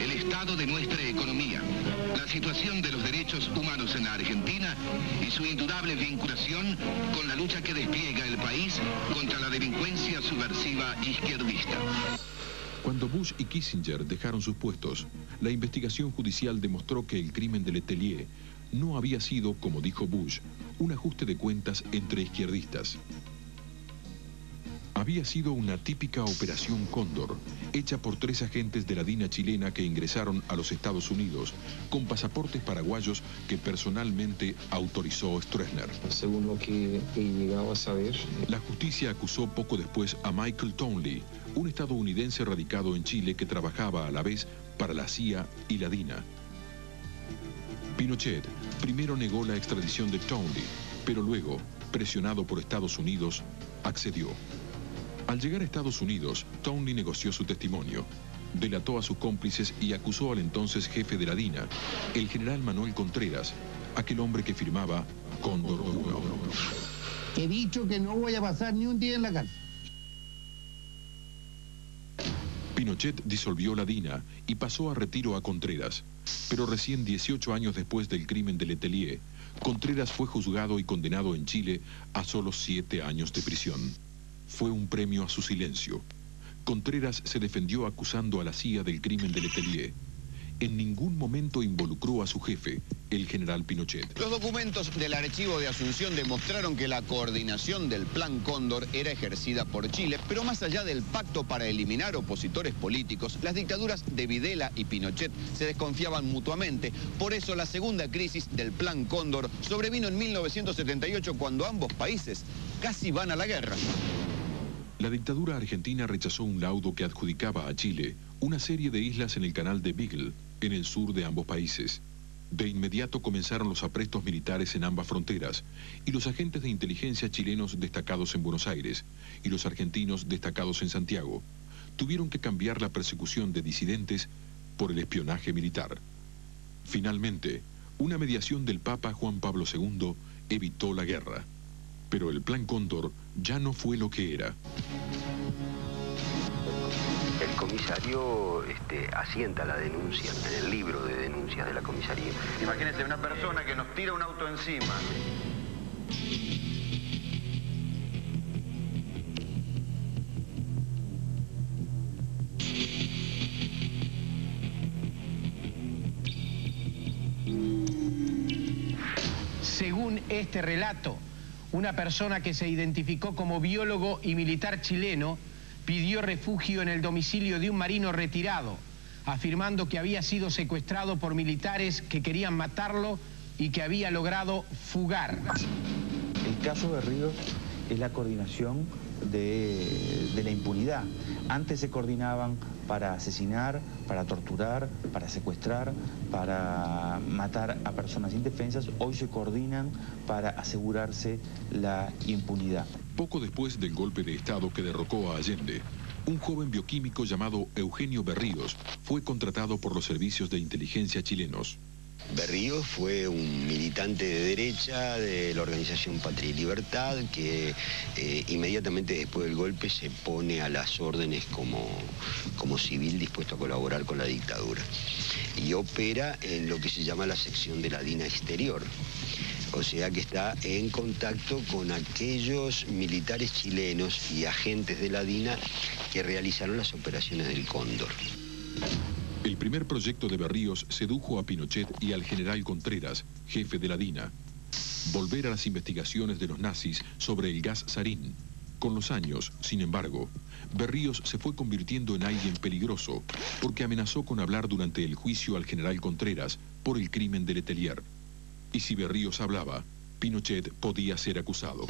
el estado de nuestra economía, la situación de los derechos humanos en la Argentina y su indudable vinculación con la lucha que despliega el país contra la delincuencia subversiva izquierdista. Cuando Bush y Kissinger dejaron sus puestos, la investigación judicial demostró que el crimen de Letelier no había sido, como dijo Bush, un ajuste de cuentas entre izquierdistas. Había sido una típica operación Cóndor, hecha por 3 agentes de la DINA chilena que ingresaron a los Estados Unidos con pasaportes paraguayos que personalmente autorizó Stroessner. Según lo que he llegado a saber, la justicia acusó poco después a Michael Townley, un estadounidense radicado en Chile que trabajaba a la vez para la CIA y la DINA. Pinochet primero negó la extradición de Townley, pero luego, presionado por Estados Unidos, accedió. Al llegar a Estados Unidos, Townley negoció su testimonio, delató a sus cómplices y acusó al entonces jefe de la DINA, el general Manuel Contreras, aquel hombre que firmaba Cóndor 1. He dicho que no voy a pasar ni un día en la cárcel. Pinochet disolvió la DINA y pasó a retiro a Contreras, pero recién 18 años después del crimen de Letelier, Contreras fue juzgado y condenado en Chile a solo 7 años de prisión. Fue un premio a su silencio. Contreras se defendió acusando a la CIA del crimen de Letelier. En ningún momento involucró a su jefe, el general Pinochet. Los documentos del archivo de Asunción demostraron que la coordinación del Plan Cóndor era ejercida por Chile, pero más allá del pacto para eliminar opositores políticos, las dictaduras de Videla y Pinochet se desconfiaban mutuamente. Por eso la segunda crisis del Plan Cóndor sobrevino en 1978 cuando ambos países casi van a la guerra. La dictadura argentina rechazó un laudo que adjudicaba a Chile una serie de islas en el canal de Beagle, en el sur de ambos países. De inmediato comenzaron los aprestos militares en ambas fronteras, y los agentes de inteligencia chilenos destacados en Buenos Aires y los argentinos destacados en Santiago tuvieron que cambiar la persecución de disidentes por el espionaje militar. Finalmente, una mediación del Papa Juan Pablo II evitó la guerra. Pero el Plan Cóndor ya no fue lo que era. El comisario asienta la denuncia en el libro de denuncias de la comisaría. Imagínense una persona que nos tira un auto encima. Según este relato, una persona que se identificó como biólogo y militar chileno pidió refugio en el domicilio de un marino retirado, afirmando que había sido secuestrado por militares que querían matarlo y que había logrado fugar. El caso Berríos es la coordinación de la impunidad. Antes se coordinaban para asesinar, para torturar, para secuestrar, para matar a personas indefensas. Hoy se coordinan para asegurarse la impunidad. Poco después del golpe de Estado que derrocó a Allende, un joven bioquímico llamado Eugenio Berríos fue contratado por los servicios de inteligencia chilenos. Berríos fue un militante de derecha de la organización Patria y Libertad que inmediatamente después del golpe se pone a las órdenes como civil dispuesto a colaborar con la dictadura y opera en lo que se llama la sección de la DINA exterior. O sea que está en contacto con aquellos militares chilenos y agentes de la DINA que realizaron las operaciones del Cóndor. El primer proyecto de Berríos sedujo a Pinochet y al general Contreras, jefe de la DINA. Volver a las investigaciones de los nazis sobre el gas sarín. Con los años, sin embargo, Berríos se fue convirtiendo en alguien peligroso porque amenazó con hablar durante el juicio al general Contreras por el crimen de Letelier. Y si Berríos hablaba, Pinochet podía ser acusado.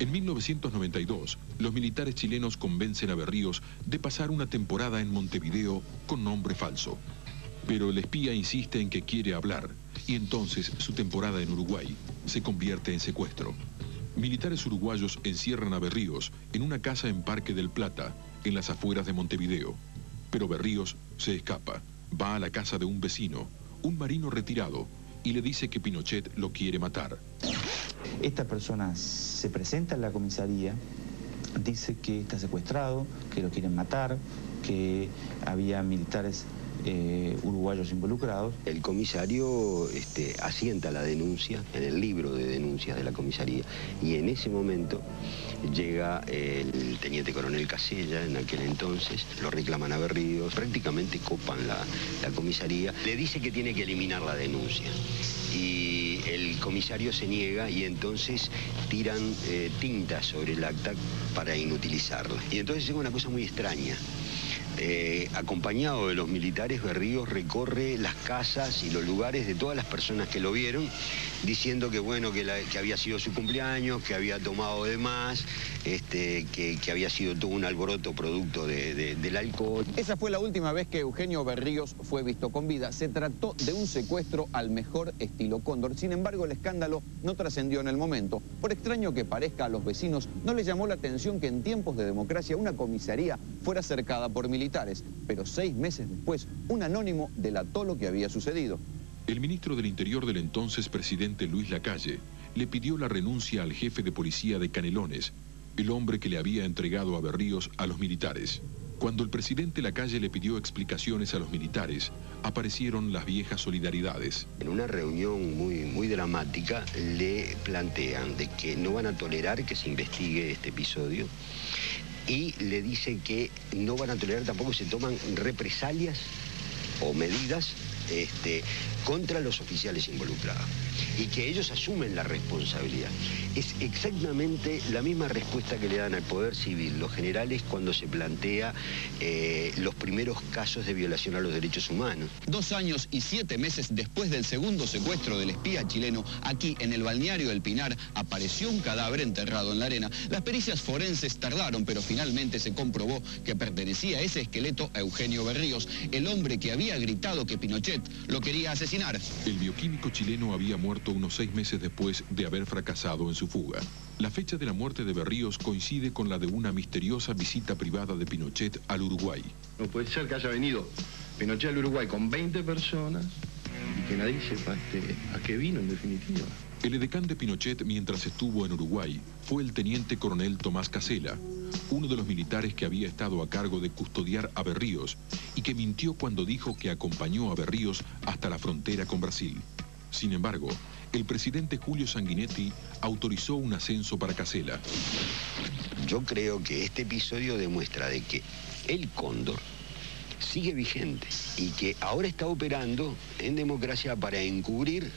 En 1992, los militares chilenos convencen a Berríos de pasar una temporada en Montevideo con nombre falso. Pero el espía insiste en que quiere hablar, y entonces su temporada en Uruguay se convierte en secuestro. Militares uruguayos encierran a Berríos en una casa en Parque del Plata, en las afueras de Montevideo. Pero Berríos se escapa, va a la casa de un vecino, un marino retirado, y le dice que Pinochet lo quiere matar. Esta persona se presenta en la comisaría, dice que está secuestrado, que lo quieren matar, que había militares uruguayos involucrados. El comisario asienta la denuncia en el libro de denuncias de la comisaría y en ese momento llega el teniente coronel Casella, en aquel entonces, lo reclaman a Berríos, prácticamente copan la comisaría, le dice que tiene que eliminar la denuncia y el comisario se niega y entonces tiran tinta sobre el acta para inutilizarla. Y entonces llega una cosa muy extraña. Acompañado de los militares, Berríos recorre las casas y los lugares de todas las personas que lo vieron, diciendo que bueno, que había sido su cumpleaños, que había tomado de más, que había sido todo un alboroto producto del alcohol. Esa fue la última vez que Eugenio Berríos fue visto con vida. Se trató de un secuestro al mejor estilo Cóndor. Sin embargo, el escándalo no trascendió en el momento. Por extraño que parezca, a los vecinos no les llamó la atención que en tiempos de democracia una comisaría fuera cercada por militares. Pero 6 meses después, un anónimo delató lo que había sucedido. El ministro del Interior del entonces presidente Luis Lacalle le pidió la renuncia al jefe de policía de Canelones, el hombre que le había entregado a Berríos a los militares. Cuando el presidente Lacalle le pidió explicaciones a los militares, aparecieron las viejas solidaridades. En una reunión muy dramática le plantean de que no van a tolerar que se investigue este episodio y le dicen que no van a tolerar tampoco que se toman represalias o medidas contra los oficiales involucrados y que ellos asumen la responsabilidad. Es exactamente la misma respuesta que le dan al Poder Civil los generales cuando se plantea los primeros casos de violación a los derechos humanos. 2 años y 7 meses después del segundo secuestro del espía chileno, aquí en el balneario del Pinar apareció un cadáver enterrado en la arena. Las pericias forenses tardaron, pero finalmente se comprobó que pertenecía ese esqueleto a Eugenio Berríos, el hombre que había gritado que Pinochet lo quería asesinar. El bioquímico chileno había muerto unos 6 meses después de haber fracasado en su fuga. La fecha de la muerte de Berríos coincide con la de una misteriosa visita privada de Pinochet al Uruguay. No puede ser que haya venido Pinochet al Uruguay con 20 personas y que nadie sepa a qué vino en definitiva. El edecán de Pinochet mientras estuvo en Uruguay fue el teniente coronel Tomás Casella, uno de los militares que había estado a cargo de custodiar a Berríos y que mintió cuando dijo que acompañó a Berríos hasta la frontera con Brasil. Sin embargo, el presidente Julio Sanguinetti autorizó un ascenso para Casella. Yo creo que este episodio demuestra de que el Cóndor sigue vigente y que ahora está operando en democracia para encubrir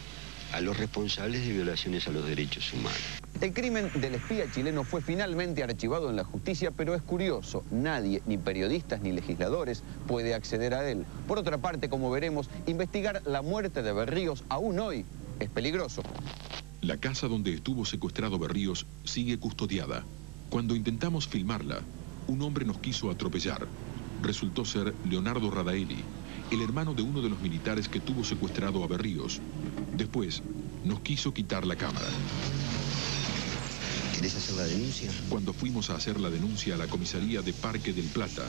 a los responsables de violaciones a los derechos humanos. El crimen del espía chileno fue finalmente archivado en la justicia, pero es curioso, nadie, ni periodistas ni legisladores, puede acceder a él. Por otra parte, como veremos, investigar la muerte de Berríos aún hoy es peligroso. La casa donde estuvo secuestrado Berríos sigue custodiada. Cuando intentamos filmarla, un hombre nos quiso atropellar. Resultó ser Leonardo Radaeli, el hermano de uno de los militares que tuvo secuestrado a Berríos. Después, nos quiso quitar la cámara. ¿Querés hacer la denuncia? Cuando fuimos a hacer la denuncia a la comisaría de Parque del Plata,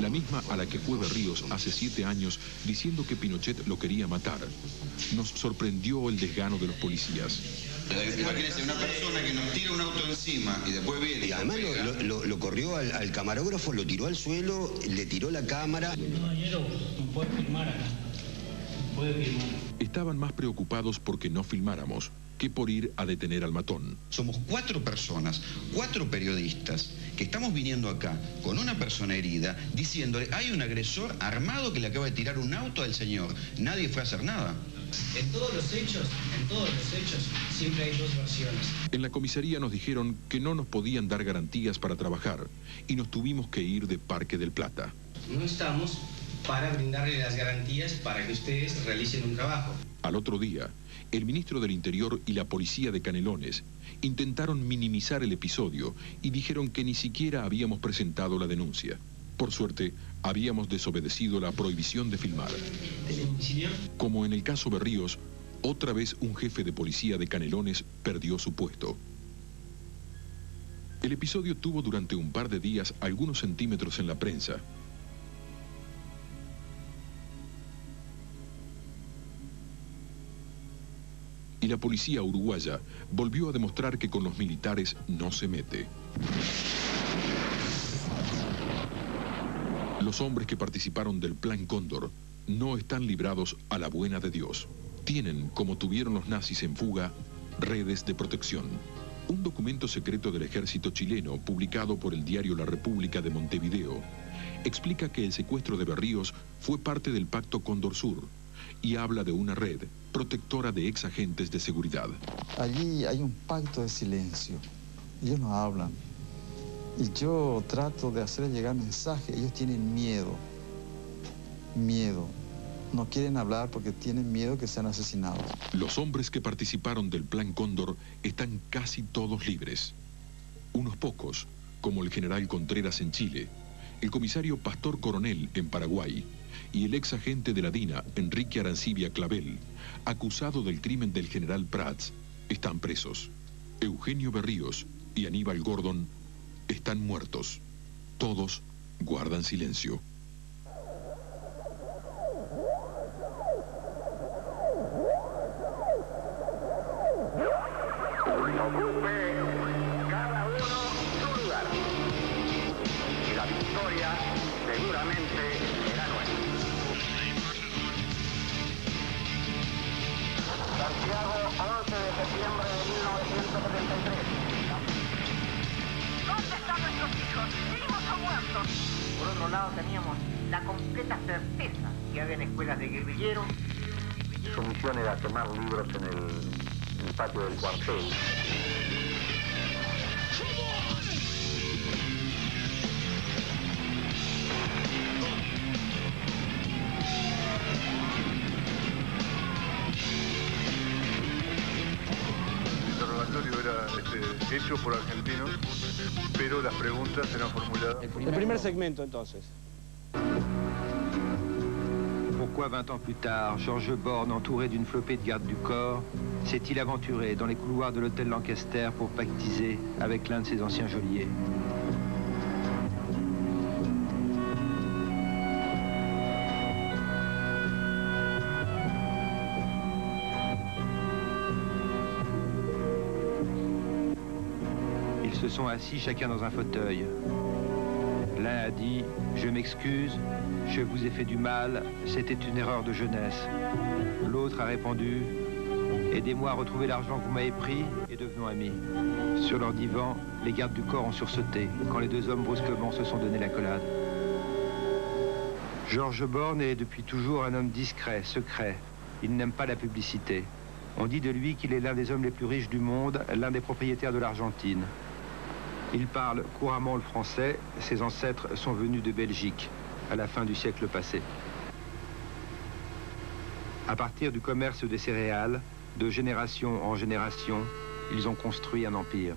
la misma a la que fue Berríos hace 7 años diciendo que Pinochet lo quería matar, nos sorprendió el desgano de los policías. Imagínense una persona que nos tira un auto encima y después viene y además lo corrió al camarógrafo, lo tiró al suelo, le tiró la cámara. Caballero, no puede filmar acá. No puede filmar. Estaban más preocupados porque no filmáramos que por ir a detener al matón. Somos 4 personas, 4 periodistas, que estamos viniendo acá con una persona herida, diciéndole, hay un agresor armado que le acaba de tirar un auto al señor. Nadie fue a hacer nada. En todos los hechos, siempre hay 2 versiones. En la comisaría nos dijeron que no nos podían dar garantías para trabajar y nos tuvimos que ir de Parque del Plata. No estamos para brindarle las garantías para que ustedes realicen un trabajo. Al otro día, el ministro del Interior y la policía de Canelones intentaron minimizar el episodio y dijeron que ni siquiera habíamos presentado la denuncia. Por suerte, habíamos desobedecido la prohibición de filmar. Como en el caso Berríos, otra vez un jefe de policía de Canelones perdió su puesto. El episodio tuvo durante un par de días algunos centímetros en la prensa. Y la policía uruguaya volvió a demostrar que con los militares no se mete. Los hombres que participaron del Plan Cóndor no están librados a la buena de Dios. Tienen, como tuvieron los nazis en fuga, redes de protección. Un documento secreto del ejército chileno, publicado por el diario La República de Montevideo, explica que el secuestro de Berríos fue parte del Pacto Cóndor Sur y habla de una red protectora de ex agentes de seguridad. Allí hay un pacto de silencio. Ellos no hablan. Y yo trato de hacer llegar mensajes. Ellos tienen miedo. Miedo. No quieren hablar porque tienen miedo que sean asesinados. Los hombres que participaron del Plan Cóndor están casi todos libres. Unos pocos, como el general Contreras en Chile, el comisario Pastor Coronel en Paraguay y el ex agente de la DINA, Enrique Arancibia Clavel, acusado del crimen del general Prats, están presos. Eugenio Berríos y Aníbal Gordon están muertos. Todos guardan silencio. Cada uno su lugar. Y la victoria seguramente será nuestra. Santiago, 11 de septiembre de 1973. ¿Dónde están nuestros hijos? ¿Vivos o muertos? Por otro lado, teníamos la completa certeza que había escuelas de guerrilleros. Su misión era quemar libros en el patio del cuartel. El interrogatorio era hecho por argentinos, pero las preguntas eran formuladas. El primer segmento, entonces. Pourquoi 20 ans plus tard, Georges Borne, entouré d'une flopée de gardes du corps, s'est-il aventuré dans les couloirs de l'hôtel Lancaster pour pactiser avec l'un de ses anciens geôliers? Ils se sont assis chacun dans un fauteuil. L'un a dit « Je m'excuse, je vous ai fait du mal, c'était une erreur de jeunesse ». L'autre a répondu « Aidez-moi à retrouver l'argent que vous m'avez pris et devenons amis ». Sur leur divan, les gardes du corps ont sursauté quand les 2 hommes brusquement se sont donné l'accolade. Georges Borne est depuis toujours un homme discret, secret. Il n'aime pas la publicité. On dit de lui qu'il est l'un des hommes les plus riches du monde, l'un des propriétaires de l'Argentine. Il parle couramment le français, ses ancêtres sont venus de Belgique, à la fin du siècle passé. À partir du commerce des céréales, de génération en génération, ils ont construit un empire.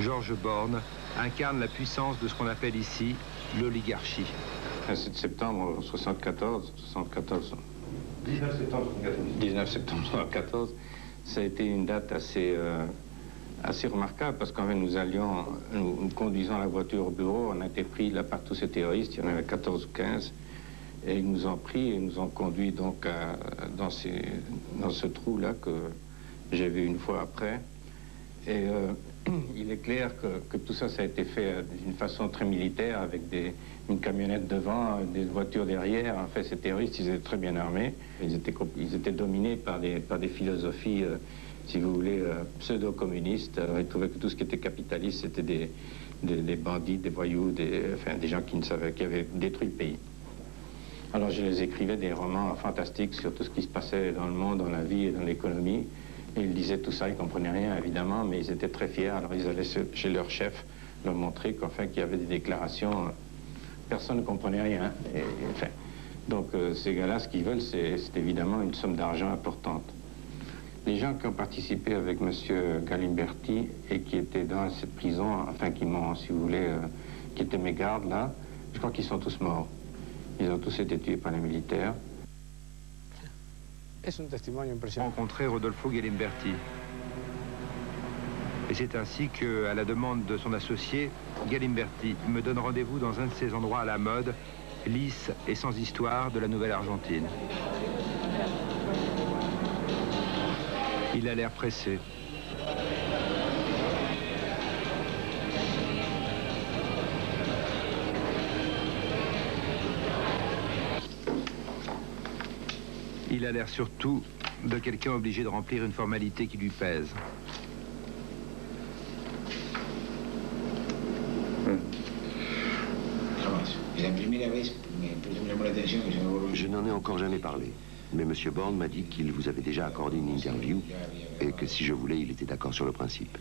Georges Born incarne la puissance de ce qu'on appelle ici l'oligarchie. 7 septembre 1974, 19 septembre 1974, ça a été une date assez remarquable parce qu'en fait nous conduisant la voiture au bureau, on a été pris là par tous ces terroristes, il y en avait 14 ou 15, et ils nous ont pris et nous ont conduits donc dans ce trou-là que j'ai vu une fois après. Et il est clair que tout ça, ça a été fait d'une façon très militaire, avec une camionnette devant, des voitures derrière. En fait, ces terroristes, ils étaient très bien armés. Ils étaient dominés par des philosophies, si vous voulez, pseudo-communistes. Alors, ils trouvaient que tout ce qui était capitaliste, c'était des bandits, des voyous, des gens qui avaient détruit le pays. Alors, je les écrivais des romans fantastiques sur tout ce qui se passait dans le monde, dans la vie et dans l'économie. Et ils disaient tout ça, ils ne comprenaient rien, évidemment, mais ils étaient très fiers. Alors ils allaient chez leur chef leur montrer qu'enfin, qu'il y avait des déclarations, personne ne comprenait rien. Donc ces gars-là, ce qu'ils veulent, c'est évidemment une somme d'argent importante. Les gens qui ont participé avec M. Galimberti et qui étaient dans cette prison, enfin qui m'ont, si vous voulez, qui étaient mes gardes là, je crois qu'ils sont tous morts. Ils ont tous été tués par les militaires. Rencontrer Rodolfo Galimberti. Et c'est ainsi qu'à la demande de son associé, Galimberti me donne rendez-vous dans un de ces endroits à la mode, lisse et sans histoire, de la Nouvelle-Argentine. Il a l'air pressé. Il a l'air surtout de quelqu'un obligé de remplir une formalité qui lui pèse. Je n'en ai encore jamais parlé, mais M. Born m'a dit qu'il vous avait déjà accordé une interview et que si je voulais, il était d'accord sur le principe.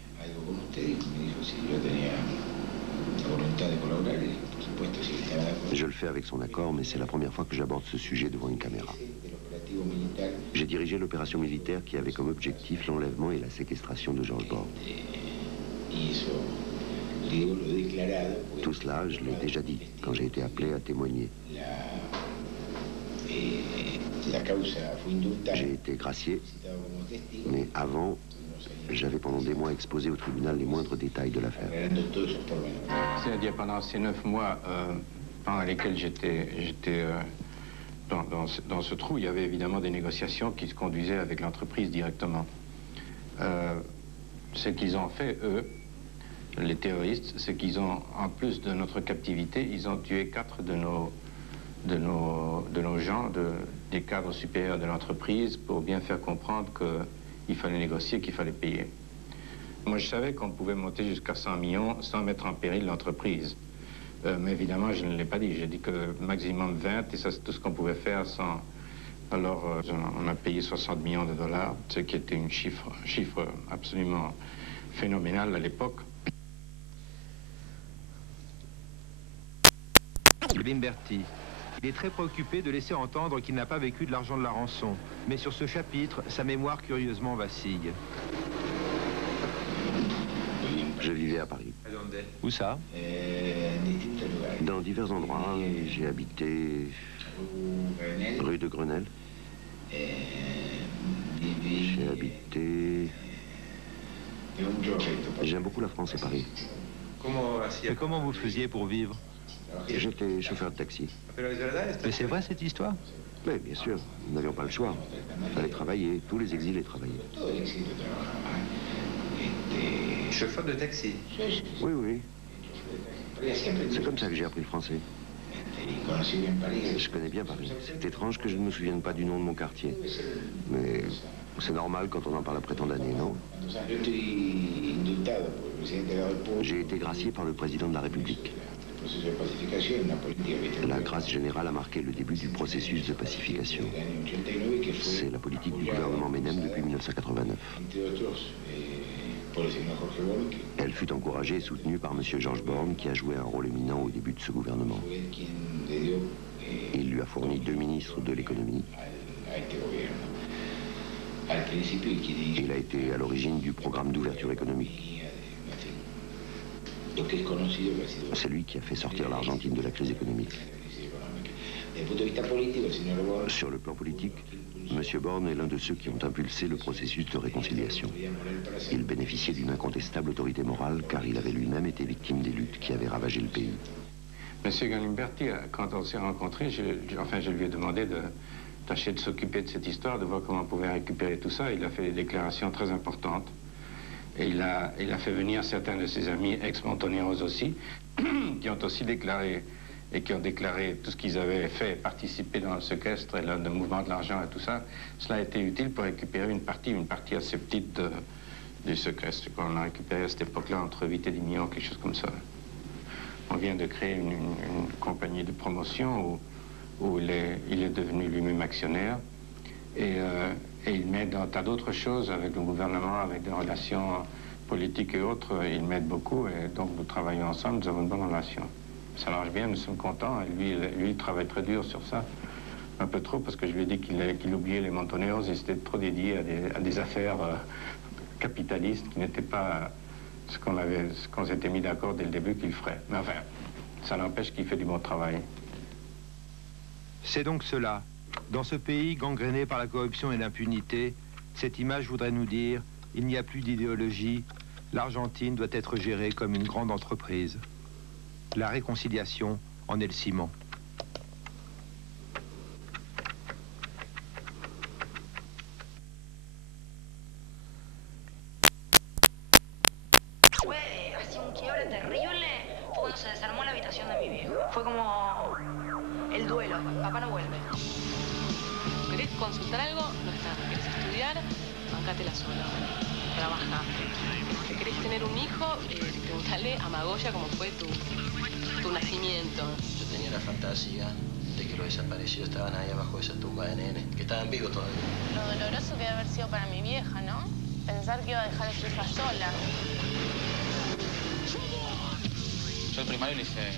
Je le fais avec son accord, mais c'est la première fois que j'aborde ce sujet devant une caméra. J'ai dirigé l'opération militaire qui avait comme objectif l'enlèvement et la séquestration de Georges Born. Tout cela, je l'ai déjà dit quand j'ai été appelé à témoigner. J'ai été gracié, mais avant, j'avais pendant des mois exposé au tribunal les moindres détails de l'affaire. C'est-à-dire pendant ces 9 mois pendant lesquels j'étais dans ce trou, il y avait évidemment des négociations qui se conduisaient avec l'entreprise directement. Ce qu'ils ont fait, eux, les terroristes, c'est qu'ils ont, en plus de notre captivité, ils ont tué 4 de nos gens, des cadres supérieurs de l'entreprise, pour bien faire comprendre qu'il fallait négocier, qu'il fallait payer. Moi, je savais qu'on pouvait monter jusqu'à 100 millions sans mettre en péril l'entreprise. Mais évidemment, je ne l'ai pas dit. J'ai dit que maximum 20, et ça, c'est tout ce qu'on pouvait faire sans... Alors, on a payé 60 millions de dollars, ce qui était un chiffre absolument phénoménal à l'époque. Galimberti. Il est très préoccupé de laisser entendre qu'il n'a pas vécu de l'argent de la rançon. Mais sur ce chapitre, sa mémoire curieusement vacille. Je vivais à Paris. Où ça? Dans divers endroits. J'ai habité rue de Grenelle. J'ai habité... J'aime beaucoup la France et Paris. Et comment vous faisiez pour vivre? J'étais chauffeur de taxi. Mais c'est vrai cette histoire? Oui, bien sûr. Nous n'avions pas le choix. Il fallait travailler. Tous les exilés travaillaient. Chauffeur de taxi? Oui, oui. C'est comme ça que j'ai appris le français. Je connais bien Paris. C'est étrange que je ne me souvienne pas du nom de mon quartier. Mais c'est normal quand on en parle après tant d'années, non? J'ai été gracié par le président de la République. La grâce générale a marqué le début du processus de pacification. C'est la politique du gouvernement Menem depuis 1989. Elle fut encouragée et soutenue par M. Georges Born, qui a joué un rôle éminent au début de ce gouvernement. Il lui a fourni 2 ministres de l'économie. Il a été à l'origine du programme d'ouverture économique. C'est lui qui a fait sortir l'Argentine de la crise économique. Sur le plan politique, M. Born est l'un de ceux qui ont impulsé le processus de réconciliation. Il bénéficiait d'une incontestable autorité morale car il avait lui-même été victime des luttes qui avaient ravagé le pays. M. Galimberti, quand on s'est rencontrés, je lui ai demandé de tâcher de s'occuper de cette histoire, de voir comment on pouvait récupérer tout ça. Il a fait des déclarations très importantes. Et il a fait venir certains de ses amis ex-Montoneros aussi, qui ont aussi déclaré, et qui ont déclaré tout ce qu'ils avaient fait, participer dans le séquestre et le mouvement de l'argent et tout ça. Cela a été utile pour récupérer une partie assez petite du séquestre qu'on a récupéré à cette époque-là, entre 8 et 10 millions, quelque chose comme ça. On vient de créer une compagnie de promotion où il est devenu lui-même actionnaire. Et il m'aide dans un tas d'autres choses avec le gouvernement, avec des relations politiques et autres. Il m'aide beaucoup et donc nous travaillons ensemble, nous avons une bonne relation. Ça marche bien, nous sommes contents. Et lui, il travaille très dur sur ça. Un peu trop parce que je lui ai dit qu'il oubliait les Montoneros et c'était trop dédié à des affaires capitalistes qui n'étaient pas ce qu'on s'était mis d'accord dès le début qu'il ferait. Mais enfin, ça n'empêche qu'il fait du bon travail. C'est donc cela. Dans ce pays gangréné par la corruption et l'impunité, cette image voudrait nous dire « il n'y a plus d'idéologie, l'Argentine doit être gérée comme une grande entreprise ». La réconciliation en est le ciment. Fue así un quiebre terrible, fue cuando se desarmó la habitación de mi viejo. Fue como el duelo, papá no vuelve. ¿Querés consultar algo? No está. ¿Querés estudiar? Bancátela sola. Trabaja. ¿Querés tener un hijo? Preguntale a Magoya cómo fue tu nacimiento. Yo tenía la fantasía de que los desaparecidos estaban ahí abajo de esa tumba de nene, que estaban vivos todavía. Lo doloroso que debe haber sido para mi vieja, ¿no? Pensar que iba a dejar a su hija sola. Yo el primario le hice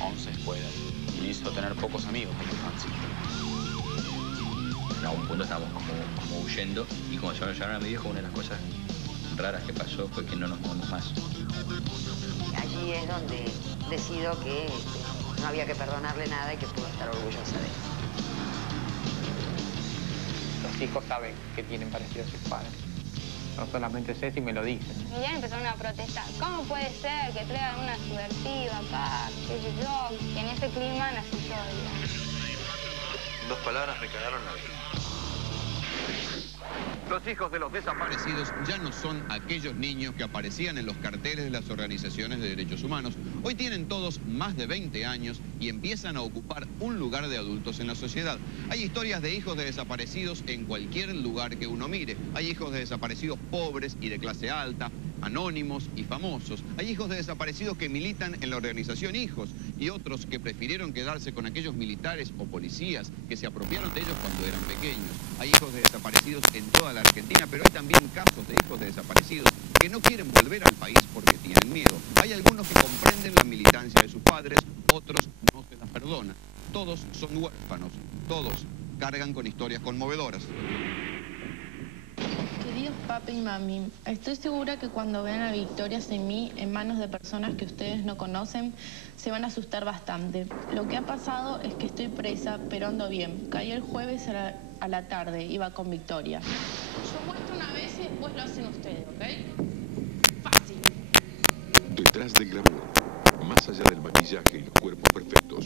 11 escuelas y me hizo tener pocos amigos en la infancia. En algún punto estábamos como huyendo y como se llevaron a mi viejo, una de las cosas raras que pasó fue que no nos movimos más. Allí es donde decido que no había que perdonarle nada y que pudo estar orgullosa de él. Los hijos saben que tienen parecidos a sus padres. No solamente sé si me lo dicen. Y ya empezaron a protestar. ¿Cómo puede ser que traigan una subversiva acá? ¿Qué sé yo? Y en ese clima nació Soria. En 2 palabras, me cagaron la vida. Los hijos de los desaparecidos ya no son aquellos niños que aparecían en los carteles de las organizaciones de derechos humanos. Hoy tienen todos más de 20 años y empiezan a ocupar un lugar de adultos en la sociedad. Hay historias de hijos de desaparecidos en cualquier lugar que uno mire. Hay hijos de desaparecidos pobres y de clase alta, anónimos y famosos. Hay hijos de desaparecidos que militan en la organización Hijos y otros que prefirieron quedarse con aquellos militares o policías que se apropiaron de ellos cuando eran pequeños. Hay hijos de desaparecidos en toda la Argentina, pero hay también casos de hijos de desaparecidos que no quieren volver al país porque tienen miedo. Hay algunos que comprenden la militancia de sus padres, otros no se las perdonan. Todos son huérfanos, todos cargan con historias conmovedoras. Queridos papi y mami, estoy segura que cuando vean a Victoria sin mí en manos de personas que ustedes no conocen, se van a asustar bastante. Lo que ha pasado es que estoy presa, pero ando bien. Caí el jueves a la tarde, iba con Victoria. Yo muestro una vez y después lo hacen ustedes, ¿ok? Fácil. Detrás del glamour, más allá del maquillaje y los cuerpos perfectos,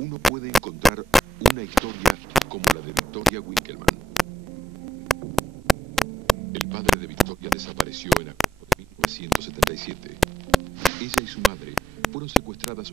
uno puede encontrar una historia como la de Victoria Winkelmann. El padre de Victoria desapareció en agosto de 1977. Ella y su madre fueron secuestradas